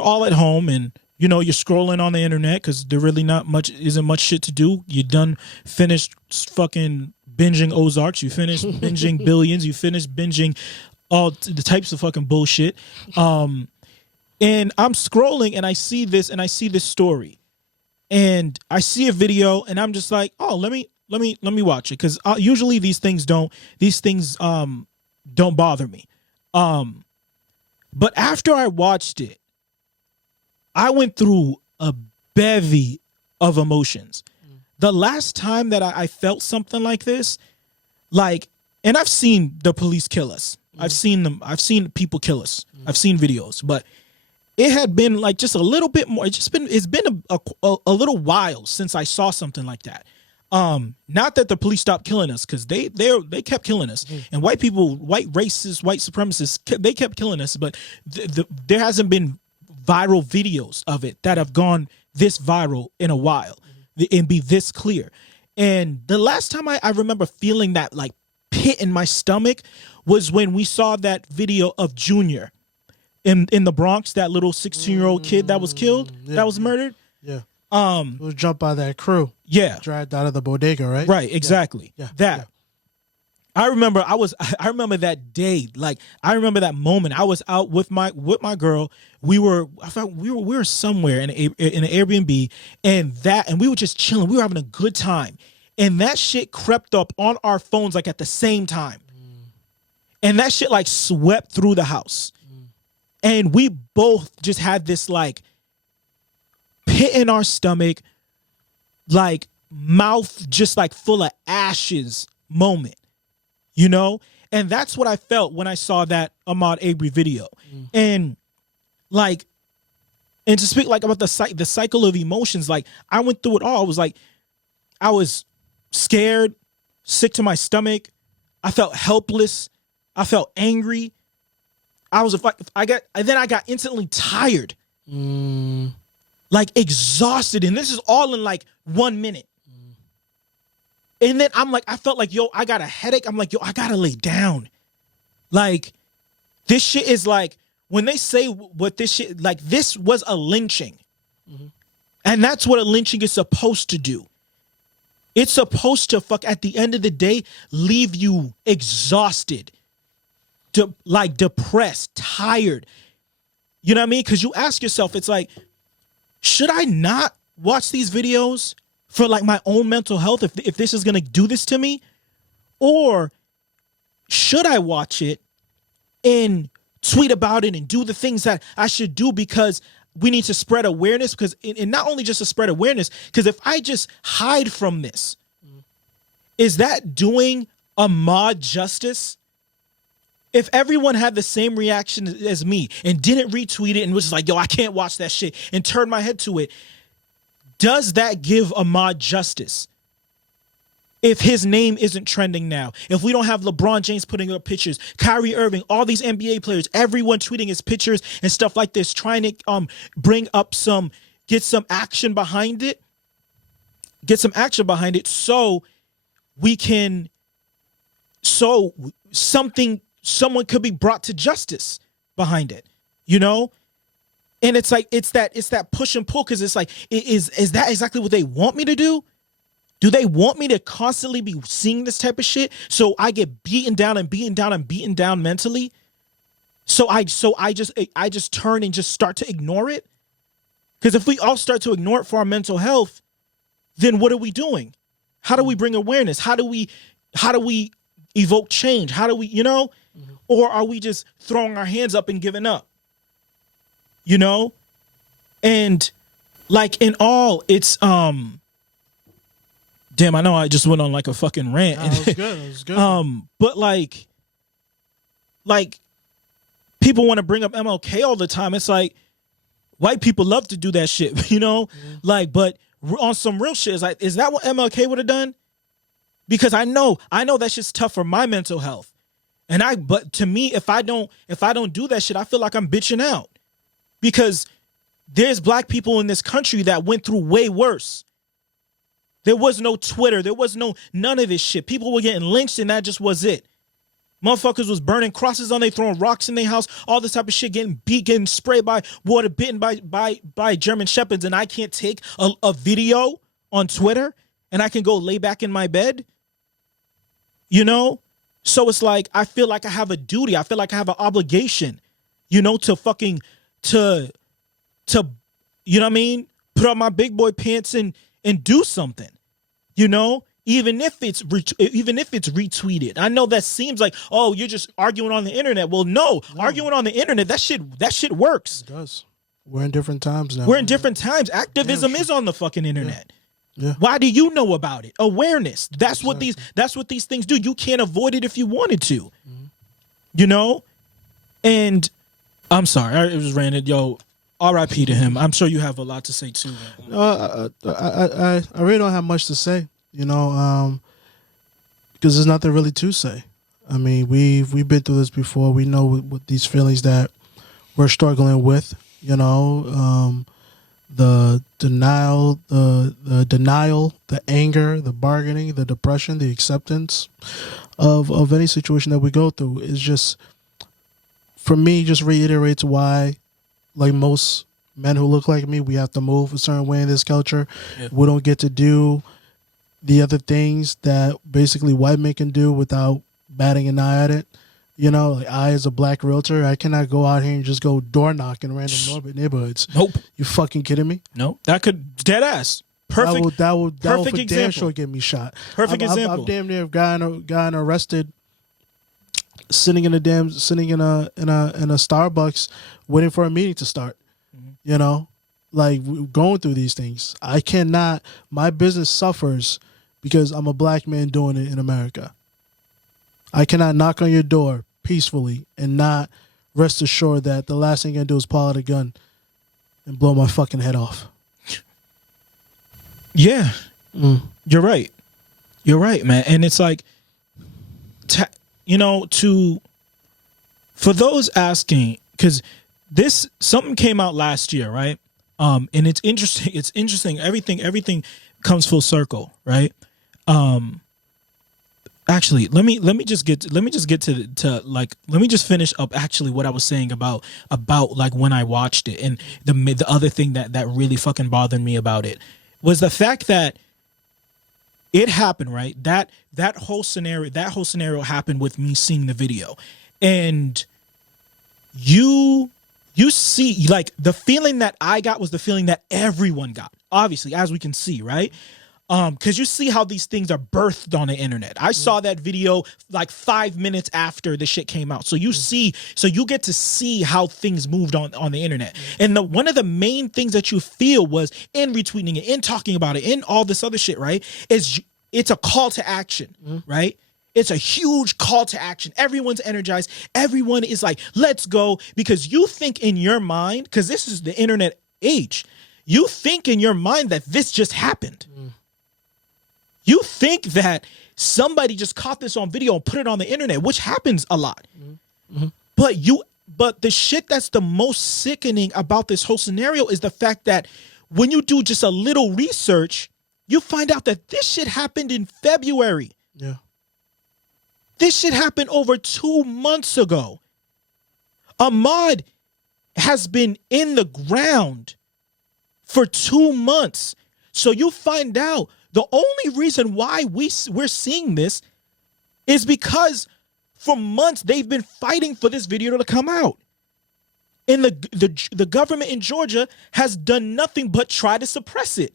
all at home and, you're scrolling on the internet because there really isn't much shit to do. You done finished fucking binging Ozarks. You finished binging Billions. You finished binging all the types of fucking bullshit. And I'm scrolling and I see this story, and I see a video and I'm just like, oh, let me watch it, because usually these things don't bother me. But after I watched it, I went through a bevy of emotions. The last time that I felt something like this, and I've seen the police kill us. I've seen people kill us. I've seen videos, but it had been like just a little bit more. It's been a little while since I saw something like that. Not that the police stopped killing us, because they kept killing us, and white people, white racists, white supremacists, they kept killing us, but there hasn't been viral videos of it that have gone this viral in a while and be this clear. And the last time I remember feeling that like pit in my stomach was when we saw that video of Junior in the Bronx, that little 16-year-old kid that was killed, that was murdered. Yeah. It was jumped by that crew. Yeah. Dragged out of the bodega, right? Right, exactly. Yeah. That. Yeah. I remember that day. Like, I remember that moment. I was out with my girl. We were somewhere in an Airbnb, and we were just chilling. We were having a good time. And that shit crept up on our phones like at the same time. And that shit like swept through the house. And we both just had this like pit in our stomach, like mouth just like full of ashes moment. And that's what I felt when I saw that Ahmaud Abery video. And to speak like about the cycle of emotions, like I went through it all. I was scared, sick to my stomach. I felt helpless. I felt angry. I got instantly tired, like exhausted. And this is all in like 1 minute. And then I felt like, I got a headache. I'm like, I gotta lay down. Like, this shit is like, when they say what this shit, like, this was a lynching. And that's what a lynching is supposed to do. It's supposed to at the end of the day, leave you exhausted, depressed, tired. You know what I mean? Because you ask yourself, it's like, should I not watch these videos for like my own mental health if this is going to do this to me? Or should I watch it and tweet about it and do the things that I should do because we need to spread awareness? Because and not only just to spread awareness, because if I just hide from this, is that doing Ahmaud justice? If everyone had the same reaction as me and didn't retweet it and was just like, yo, I can't watch that shit and turn my head to it, does that give Ahmaud justice? If his name isn't trending now, if we don't have LeBron James putting up pictures, Kyrie Irving, all these NBA players, everyone tweeting his pictures and stuff like this, trying to bring up get some action behind it, so we can, someone could be brought to justice behind it, you know? And it's like, it's that push and pull, because it's like, is that exactly what they want me to do? Do they want me to constantly be seeing this type of shit so I get beaten down mentally? So I just turn and just start to ignore it? Because if we all start to ignore it for our mental health, then what are we doing? How do we bring awareness? How do we evoke change? How do we, or are we just throwing our hands up and giving up? And like in all, it's damn, I know I just went on like a fucking rant. That was good. But like people want to bring up MLK all the time. It's like white people love to do that shit, Like, but on some real shit, it's like, is that what MLK would have done? Because I know that shit's tough for my mental health. But to me, if I don't do that shit, I feel like I'm bitching out. Because there's black people in this country that went through way worse. There was no Twitter. There was none of this shit. People were getting lynched and that just was it. Motherfuckers was burning crosses on, they throwing rocks in their house, all this type of shit, getting beat, getting sprayed by water, bitten by German Shepherds, and I can't take a video on Twitter and I can go lay back in my bed. So it's like, I feel like I have a duty. I feel like I have an obligation, to you know what I mean? Put on my big boy pants and do something, even if it's retweeted. I know that seems like, oh, you're just arguing on the internet. Well, no, arguing on the internet, that shit works. It does. We're in different times now. We're in different times. Activism is on the fucking internet. Yeah. Why do you know about it? Awareness. That's what these things do. You can't avoid it if you wanted to. And I'm sorry, I was ranted. Yo, R.I.P. to him. I'm sure you have a lot to say too. I really don't have much to say, because there's nothing really to say. I mean, we've been through this before. We know what these feelings that we're struggling with. The denial, the anger, the bargaining, the depression, the acceptance of any situation that we go through is just, for me, just reiterates why, like most men who look like me, we have to move a certain way in this culture. Yeah. We don't get to do the other things that basically white men can do without batting an eye at it. Like I, as a black realtor, I cannot go out here and just go door knock in random neighborhoods. Nope. You fucking kidding me? Nope. That could dead ass. Perfect. That will for example. damn sure get me shot. Perfect example. I've damn near gotten arrested sitting in a Starbucks waiting for a meeting to start. Mm-hmm. Like going through these things. I cannot. My business suffers because I'm a black man doing it in America. I cannot knock on your door peacefully and not rest assured that the last thing you're going to do is pull out a gun and blow my fucking head off. Yeah. You're right. You're right, man. And it's like, for those asking, because something came out last year, right? And it's interesting. Everything comes full circle, right? Actually, let me just finish up actually what I was saying about like when I watched it, and the other thing that really fucking bothered me about it was the fact that it happened, right? That whole scenario happened with me seeing the video, and you see, like, the feeling that I got was the feeling that everyone got, obviously, as we can see, right? Because you see how these things are birthed on the internet. I saw that video like 5 minutes after the shit came out. So you get to see how things moved on the internet. And one of the main things that you feel was in retweeting it, in talking about it, in all this other shit, right? It's a call to action, right? It's a huge call to action. Everyone's energized. Everyone is like, let's go. Because you think in your mind, because this is the internet age, you think in your mind that this just happened. You think that somebody just caught this on video and put it on the internet, which happens a lot. But the shit that's the most sickening about this whole scenario is the fact that when you do just a little research, you find out that this shit happened in February. Yeah. This shit happened over 2 months ago. Ahmaud has been in the ground for 2 months. So you find out the only reason why we're seeing this is because for months they've been fighting for this video to come out. And the government in Georgia has done nothing but try to suppress it.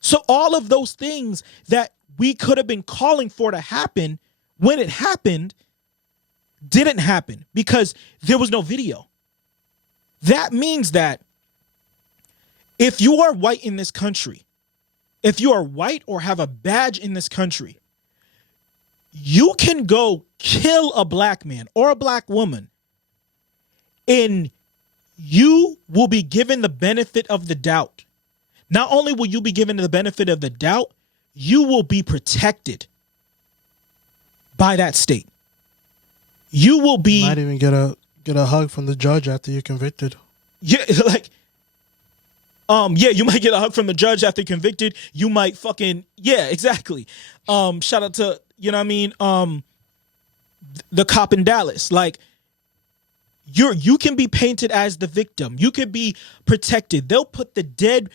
So all of those things that we could have been calling for to happen when it happened didn't happen because there was no video. That means that if you are white in this country, if you are white or have a badge in this country, you can go kill a black man or a black woman and you will be given the benefit of the doubt. Not only will you be given the benefit of the doubt, you will be protected by that state. You will be... You might even get a hug from the judge after you're convicted. Yeah, like... yeah, you might get a hug from the judge after convicted. You might fucking, yeah, exactly. Shout out to, you know what I mean? The cop in Dallas. Like, you can be painted as the victim. You could be protected. They'll put the dead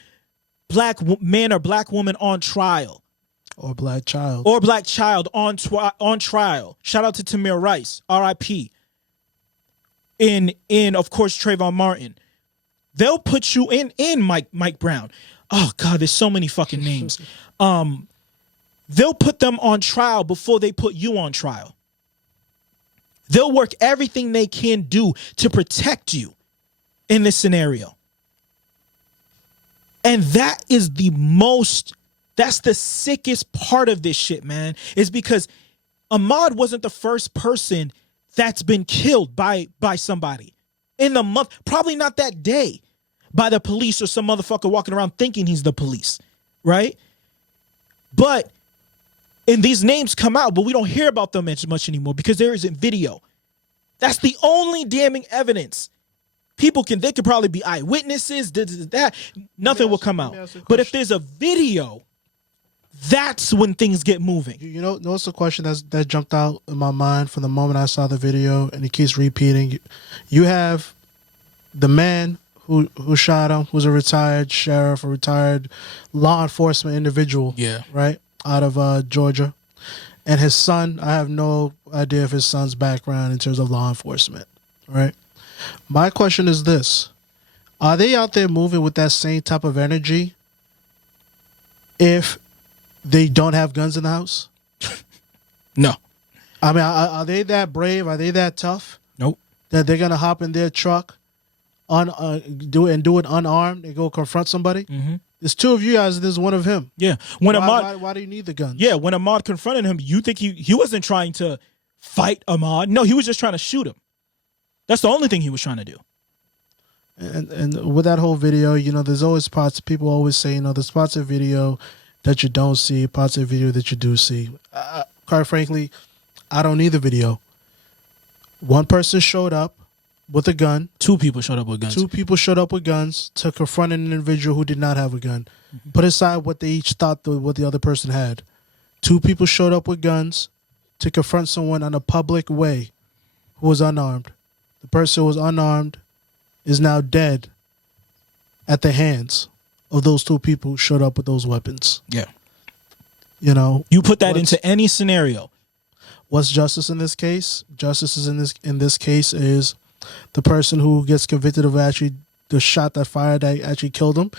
black man or black woman on trial. Or black child. Or black child on trial. Shout out to Tamir Rice, R.I.P. In of course, Trayvon Martin. They'll put you in Mike Brown. Oh God, there's so many fucking names. They'll put them on trial before they put you on trial. They'll work everything they can do to protect you in this scenario. And that is that's the sickest part of this shit, man, is because Ahmaud wasn't the first person that's been killed by somebody in the month, probably not that day, by the police or some motherfucker walking around thinking he's the police, right? But, and these names come out, but we don't hear about them as much anymore because there isn't video. That's the only damning evidence. They could probably be eyewitnesses, that. Nothing will come out. But if there's a video, that's when things get moving. You know what's the question that jumped out in my mind from the moment I saw the video, and it keeps repeating. You have the man who shot him, who's a retired sheriff, a retired law enforcement individual, right, out of Georgia, and his son. I have no idea of his son's background in terms of law enforcement, right? My question is this: are they out there moving with that same type of energy if they don't have guns in the house? No. I mean, are they that brave? Are they that tough? Nope. That they're gonna hop in their truck, do it unarmed and go confront somebody? Mm-hmm. There's two of you guys. There's one of him. Yeah. Why do you need the guns? Yeah. When Ahmaud confronted him, you think he wasn't trying to fight Ahmaud? No, he was just trying to shoot him. That's the only thing he was trying to do. And with that whole video, there's always parts. People always say, there's parts of video that you don't see, parts of video that you do see. Quite frankly, I don't need the video. One person showed up with a gun. Two people showed up with guns. Two people showed up with guns to confront an individual who did not have a gun. Mm-hmm. Put aside what they each thought what the other person had. Two people showed up with guns to confront someone on a public way who was unarmed. The person who was unarmed is now dead at the hands of those two people who showed up with those weapons. Yeah. You put that into any scenario. What's justice in this case? Justice is in this case is the person who gets convicted of actually the shot that fired that actually killed him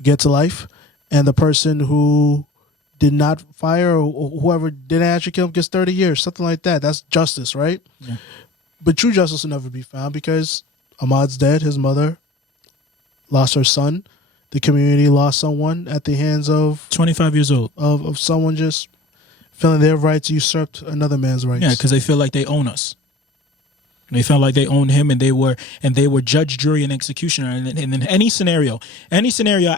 get to life, and the person who did not fire, or whoever didn't actually kill him gets 30 years, something like that. That's justice, right? Yeah. But true justice will never be found because Ahmaud's dead. His mother lost her son. The community lost someone at the hands of 25 years old. Of someone just feeling their rights usurped another man's rights. Yeah, because they feel like they own us. They felt like they owned him, and they were judge, jury, and executioner. And in any scenario I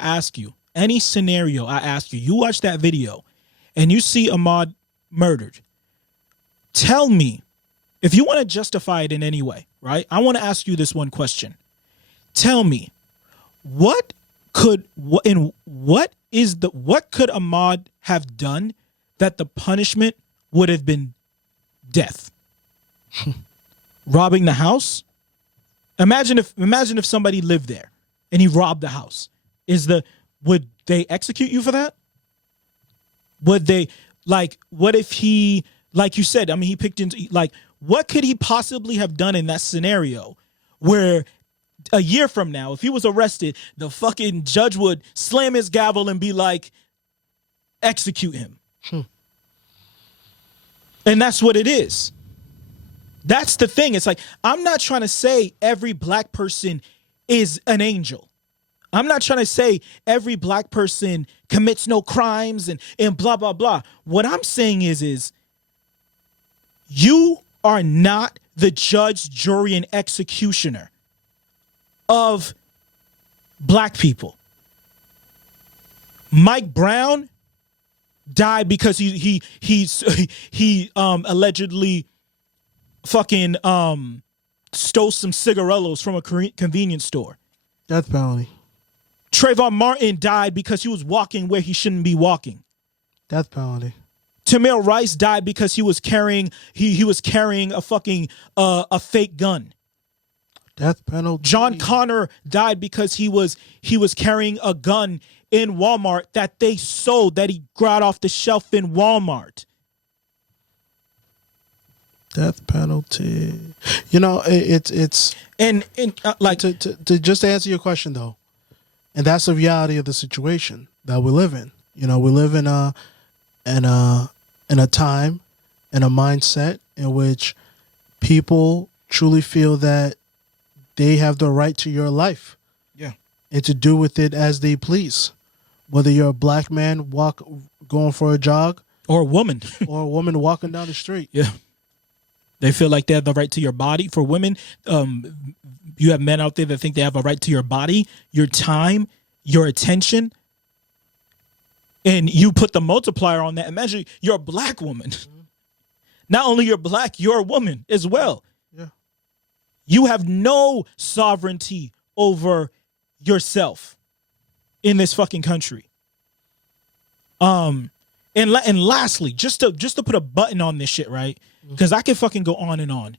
ask you, you watch that video, and you see Ahmaud murdered. Tell me, if you want to justify it in any way, right? I want to ask you this one question. Tell me, what could Ahmaud have done that the punishment would have been death? Robbing the house? Imagine if somebody lived there and he robbed the house. Would they execute you for that? Would they, what if he, like you said, he picked into, what could he possibly have done in that scenario where a year from now, if he was arrested, the fucking judge would slam his gavel and be like, execute him. And that's what it is. That's the thing. It's like, I'm not trying to say every black person is an angel. I'm not trying to say every black person commits no crimes and blah, blah, blah. What I'm saying is you are not the judge, jury, and executioner of black people. Mike Brown died because he allegedly fucking stole some cigarillos from a convenience store. Death penalty. Trayvon Martin died because he was walking where he shouldn't be walking. Death penalty. Tamir Rice died because he was carrying a fucking a fake gun. Death penalty. John Connor died because he was carrying a gun in Walmart that they sold, that he got off the shelf in Walmart. Death penalty. You know, it's and to just answer your question though, and that's the reality of the situation that we live in. You know, we live in a time, in a mindset in which people truly feel that they have the right to your life. Yeah. And to do with it as they please. Whether you're a black man going for a jog, or a woman, or a woman walking down the street. Yeah. They feel like they have the right to your body. For women, you have men out there that think they have a right to your body, your time, your attention. And you put the multiplier on that. Imagine you're a black woman. Mm-hmm. Not only you're black, you're a woman as well. Yeah. You have no sovereignty over yourself in this fucking country. And lastly, just to put a button on this shit, right? Because I can fucking go on and on,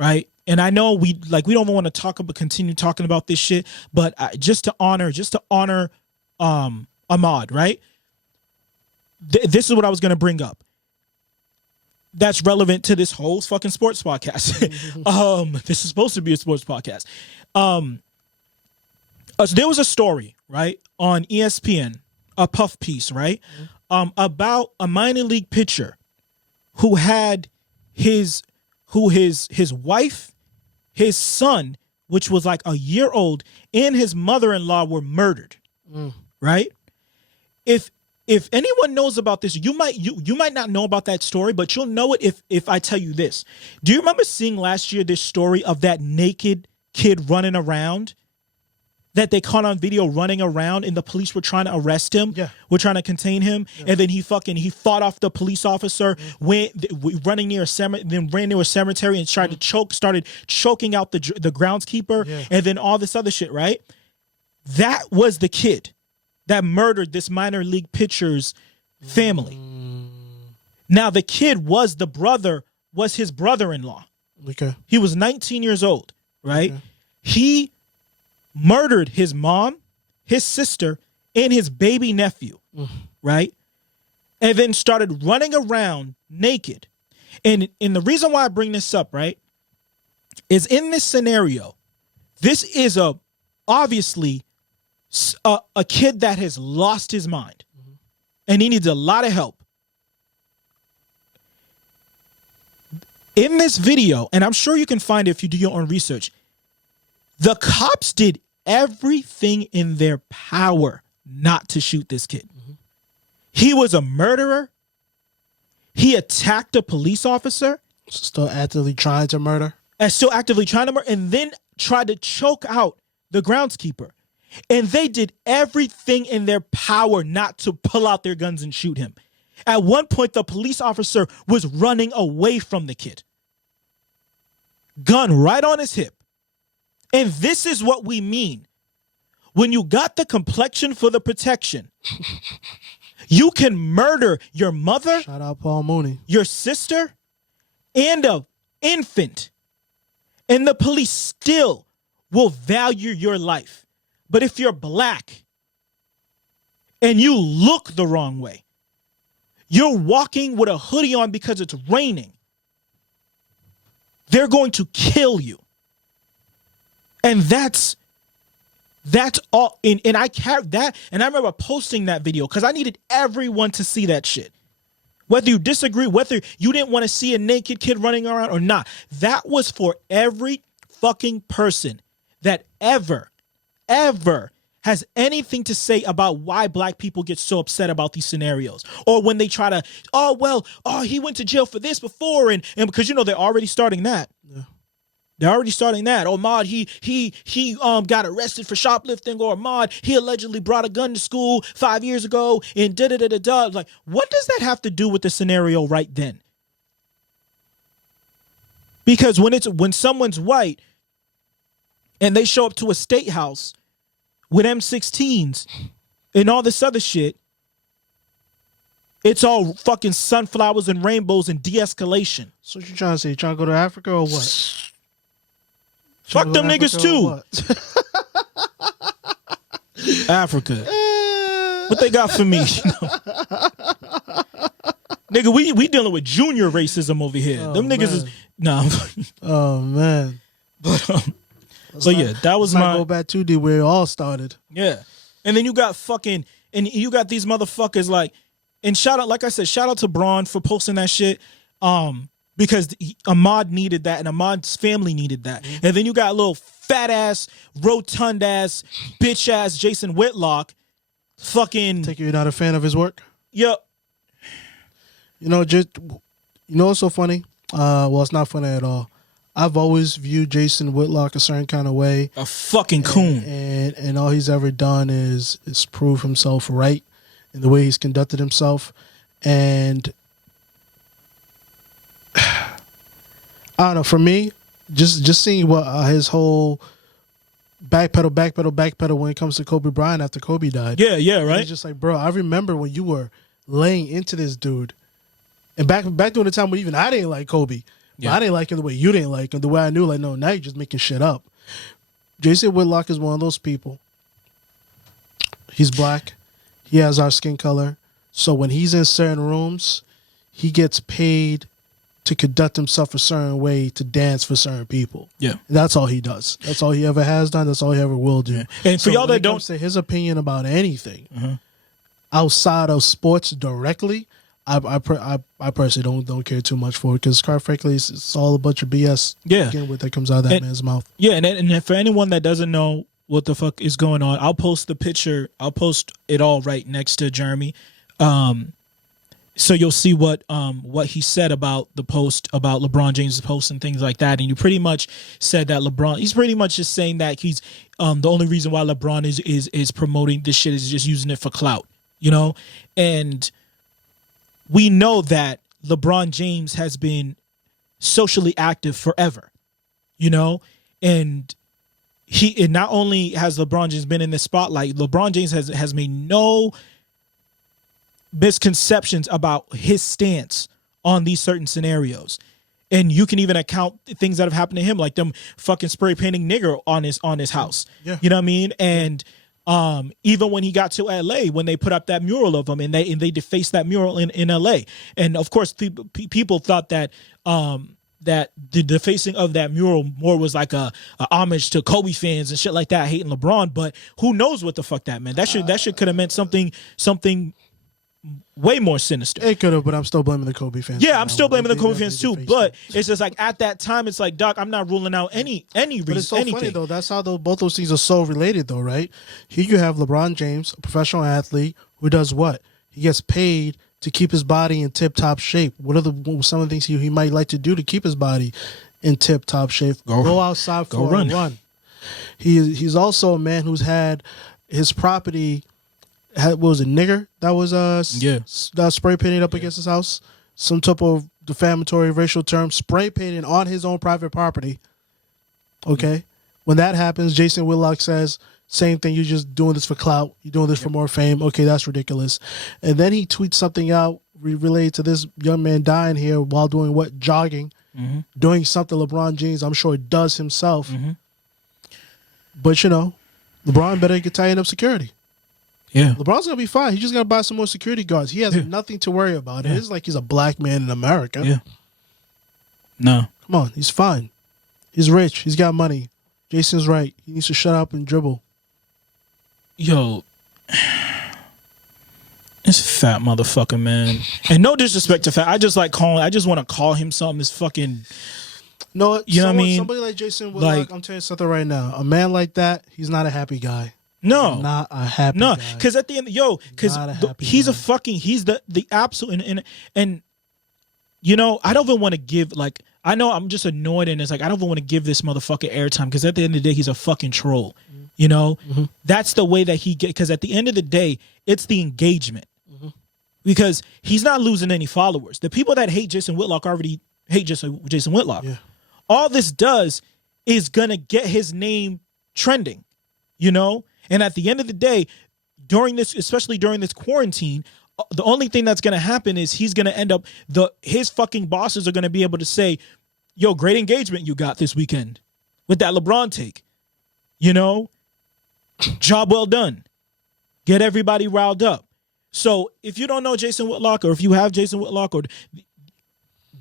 right? And I know we don't want to continue talking about this shit, but just to honor Ahmaud, right? This is what I was going to bring up. That's relevant to this whole fucking sports podcast. This is supposed to be a sports podcast. So there was a story, right, on ESPN, a puff piece, right, about a minor league pitcher who had his wife, his son, which was like a year old, and his mother-in-law were murdered. Right? If anyone knows about this, you might not know about that story, but you'll know it if I tell you this. Do you remember seeing last year this story of that naked kid running around that they caught on video running around and the police were trying to arrest him? Yeah. Were trying to contain him. Yeah. And then he fought off the police officer, running near a cemetery, then ran near a cemetery and started choking out the groundskeeper, and then all this other shit, right? That was the kid that murdered this minor league pitcher's family. Now the kid was his brother-in-law. Okay. He was 19 years old, right? Okay. He murdered his mom, his sister, and his baby nephew, right? And then started running around naked. And the reason why I bring this up, right, is in this scenario, this is obviously a kid that has lost his mind, and he needs a lot of help. In this video, and I'm sure you can find it if you do your own research, the cops did everything in their power not to shoot this kid. He was a murderer. He attacked a police officer. Still actively trying to murder. And then tried to choke out the groundskeeper. And they did everything in their power not to pull out their guns and shoot him. At one point, the police officer was running away from the kid. Gun right on his hip. And this is what we mean. When you got the complexion for the protection, you can murder your mother, shout out Paul Mooney, your sister, and an infant. And the police still will value your life. But if you're black and you look the wrong way, you're walking with a hoodie on because it's raining, they're going to kill you. And that's all. And I carried that. And I remember posting that video because I needed everyone to see that shit. Whether you disagree, whether you didn't want to see a naked kid running around or not, that was for every fucking person that ever has anything to say about why black people get so upset about these scenarios. Or when they try to, he went to jail for this before. And because, they're already starting that. Yeah. They're already starting that. Oh, Ahmaud, he got arrested for shoplifting. Or Ahmaud, he allegedly brought a gun to school 5 years ago and da-da-da-da-da. Like, what does that have to do with the scenario right then? Because when someone's white and they show up to a state house with M16s and all this other shit, it's all fucking sunflowers and rainbows and de-escalation. So what you trying to say? You trying to go to Africa or what? Fuck them niggas too. Africa. What they got for me? Nigga, we dealing with junior racism over here. Them niggas is no. Oh man. But yeah, that was my go back to where it all started. Yeah. And then you got you got these motherfuckers like, and shout out, like I said, shout out to Braun for posting that shit. Because Ahmaud needed that and Ahmaud's family needed that. Mm-hmm. And then you got a little fat ass, rotund ass, bitch ass Jason Whitlock. Fucking. Take you're not a fan of his work? Yep. What's so funny? Well, it's not funny at all. I've always viewed Jason Whitlock a certain kind of way. A fucking coon. And all he's ever done is prove himself right in the way he's conducted himself. And I don't know. For me, just seeing what his whole backpedal when it comes to Kobe Bryant after Kobe died. Yeah, right. It's just like, bro, I remember when you were laying into this dude, and back during the time when even I didn't like Kobe, but I didn't like him the way you didn't like him. The way I knew, like, no, now you're just making shit up. Jason Whitlock is one of those people. He's black. He has our skin color. So when he's in certain rooms, he gets paid to conduct himself a certain way, to dance for certain people. Yeah. And that's all he does. That's all he ever has done. That's all he ever will do. Yeah. And for y'all that don't say his opinion about anything outside of sports directly, I personally don't care too much for it, because quite frankly, it's all a bunch of BS. Yeah. Again, what that comes out of that man's mouth. Yeah. And for anyone that doesn't know what the fuck is going on, I'll post the picture. I'll post it all right next to Jeremy. So you'll see what he said about the post, about LeBron James' post and things like that. And you pretty much said that he's pretty much just saying that he's the only reason why LeBron is promoting this shit is just using it for clout, and we know that LeBron James has been socially active forever, and not only has LeBron James been in the spotlight, LeBron James has made no misconceptions about his stance on these certain scenarios. And you can even account things that have happened to him, like them fucking spray painting nigger on his house. Yeah. You know what I mean? And even when he got to LA, when they put up that mural of him and they defaced that mural in LA. And of course people thought that that the defacing of that mural more was like a homage to Kobe fans and shit like that, hating LeBron. But who knows what the fuck that meant? That shit could have meant something way more sinister. It could have, but I'm still blaming the Kobe fans. Yeah, I'm still blaming the Kobe fans too. But it's just like at that time, it's like, Doc, I'm not ruling out any reason. But it's so anything. funny though. That's how both those things are so related though, right? Here you have LeBron James, a professional athlete who does what? He gets paid to keep his body in tip-top shape. What are some of the things he might like to do to keep his body in tip-top shape? Go outside for a run. He's also a man who's had his property. What was it, nigger? That was that was spray painted up against his house. Some type of defamatory racial term, spray painted on his own private property. Okay, when that happens, Jason Whitlock says, "Same thing. You're just doing this for clout. You're doing this for more fame." Okay, that's ridiculous. And then he tweets something out related to this young man dying here while doing what? Jogging, doing something LeBron James, I'm sure, does himself. But LeBron better get tighten up security. Yeah, LeBron's gonna be fine. He just gotta buy some more security guards. He has nothing to worry about. It's like he's a black man in America. Yeah. No. Come on, he's fine. He's rich. He's got money. Jason's right. He needs to shut up and dribble. Yo, this fat motherfucker, man. And no disrespect to fat. I just want to call him something. This fucking. No, you know what I mean? Somebody like Jason Whitlock, I'm telling you something right now. A man like that, he's not a happy guy. No, not a happy guy. Because at the end, he's the absolute and I don't even want to give I know I'm just annoyed and it's like I don't even want to give this motherfucker airtime because at the end of the day he's a fucking troll. That's the way that he get because at the end of the day it's the engagement because he's not losing any followers. The people that hate Jason Whitlock already hate Jason Whitlock. Yeah. All this does is gonna get his name trending, And at the end of the day, especially during this quarantine, the only thing that's going to happen is he's going to end up, his fucking bosses are going to be able to say, yo, great engagement you got this weekend with that LeBron take. Job well done. Get everybody riled up. So if you don't know Jason Whitlock or if you have Jason Whitlock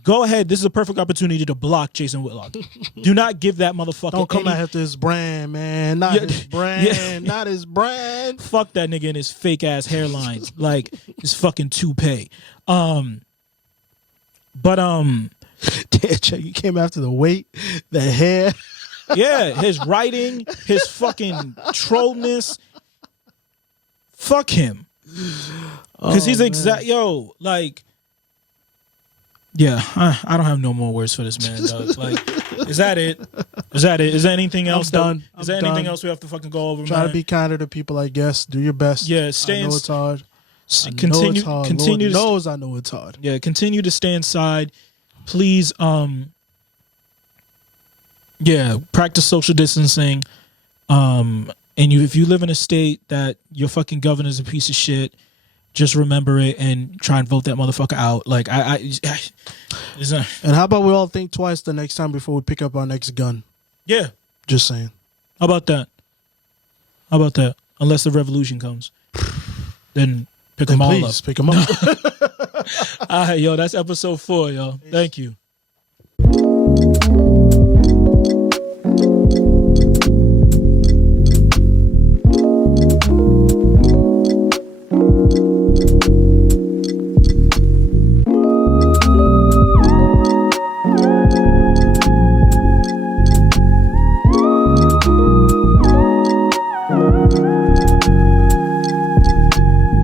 go ahead. This is a perfect opportunity to block Jason Whitlock. Do not give that motherfucker. Don't come after his brand, man. Not his brand. Not his brand. Fuck that nigga and his fake ass hairline, like his fucking toupee. You came after the weight, the hair. Yeah, his writing, his fucking trollness. Fuck him, because he's Yeah, I don't have no more words for this man, dog. Is that it? Is there anything else? Done. Is there anything else we have to fucking go over? Try to be kinder to people, I guess. Do your best. Yeah, I know it's hard. Continue. Lord knows I know it's hard. Yeah, continue to stay inside. Please, practice social distancing. And if you live in a state that your fucking governor's a piece of shit, just remember it and try and vote that motherfucker out. And how about we all think twice the next time before we pick up our next gun? Yeah. Just saying. How about that? Unless the revolution comes. Then pick them all up. Pick them up. All right, yo, that's episode 4, yo. Thank you.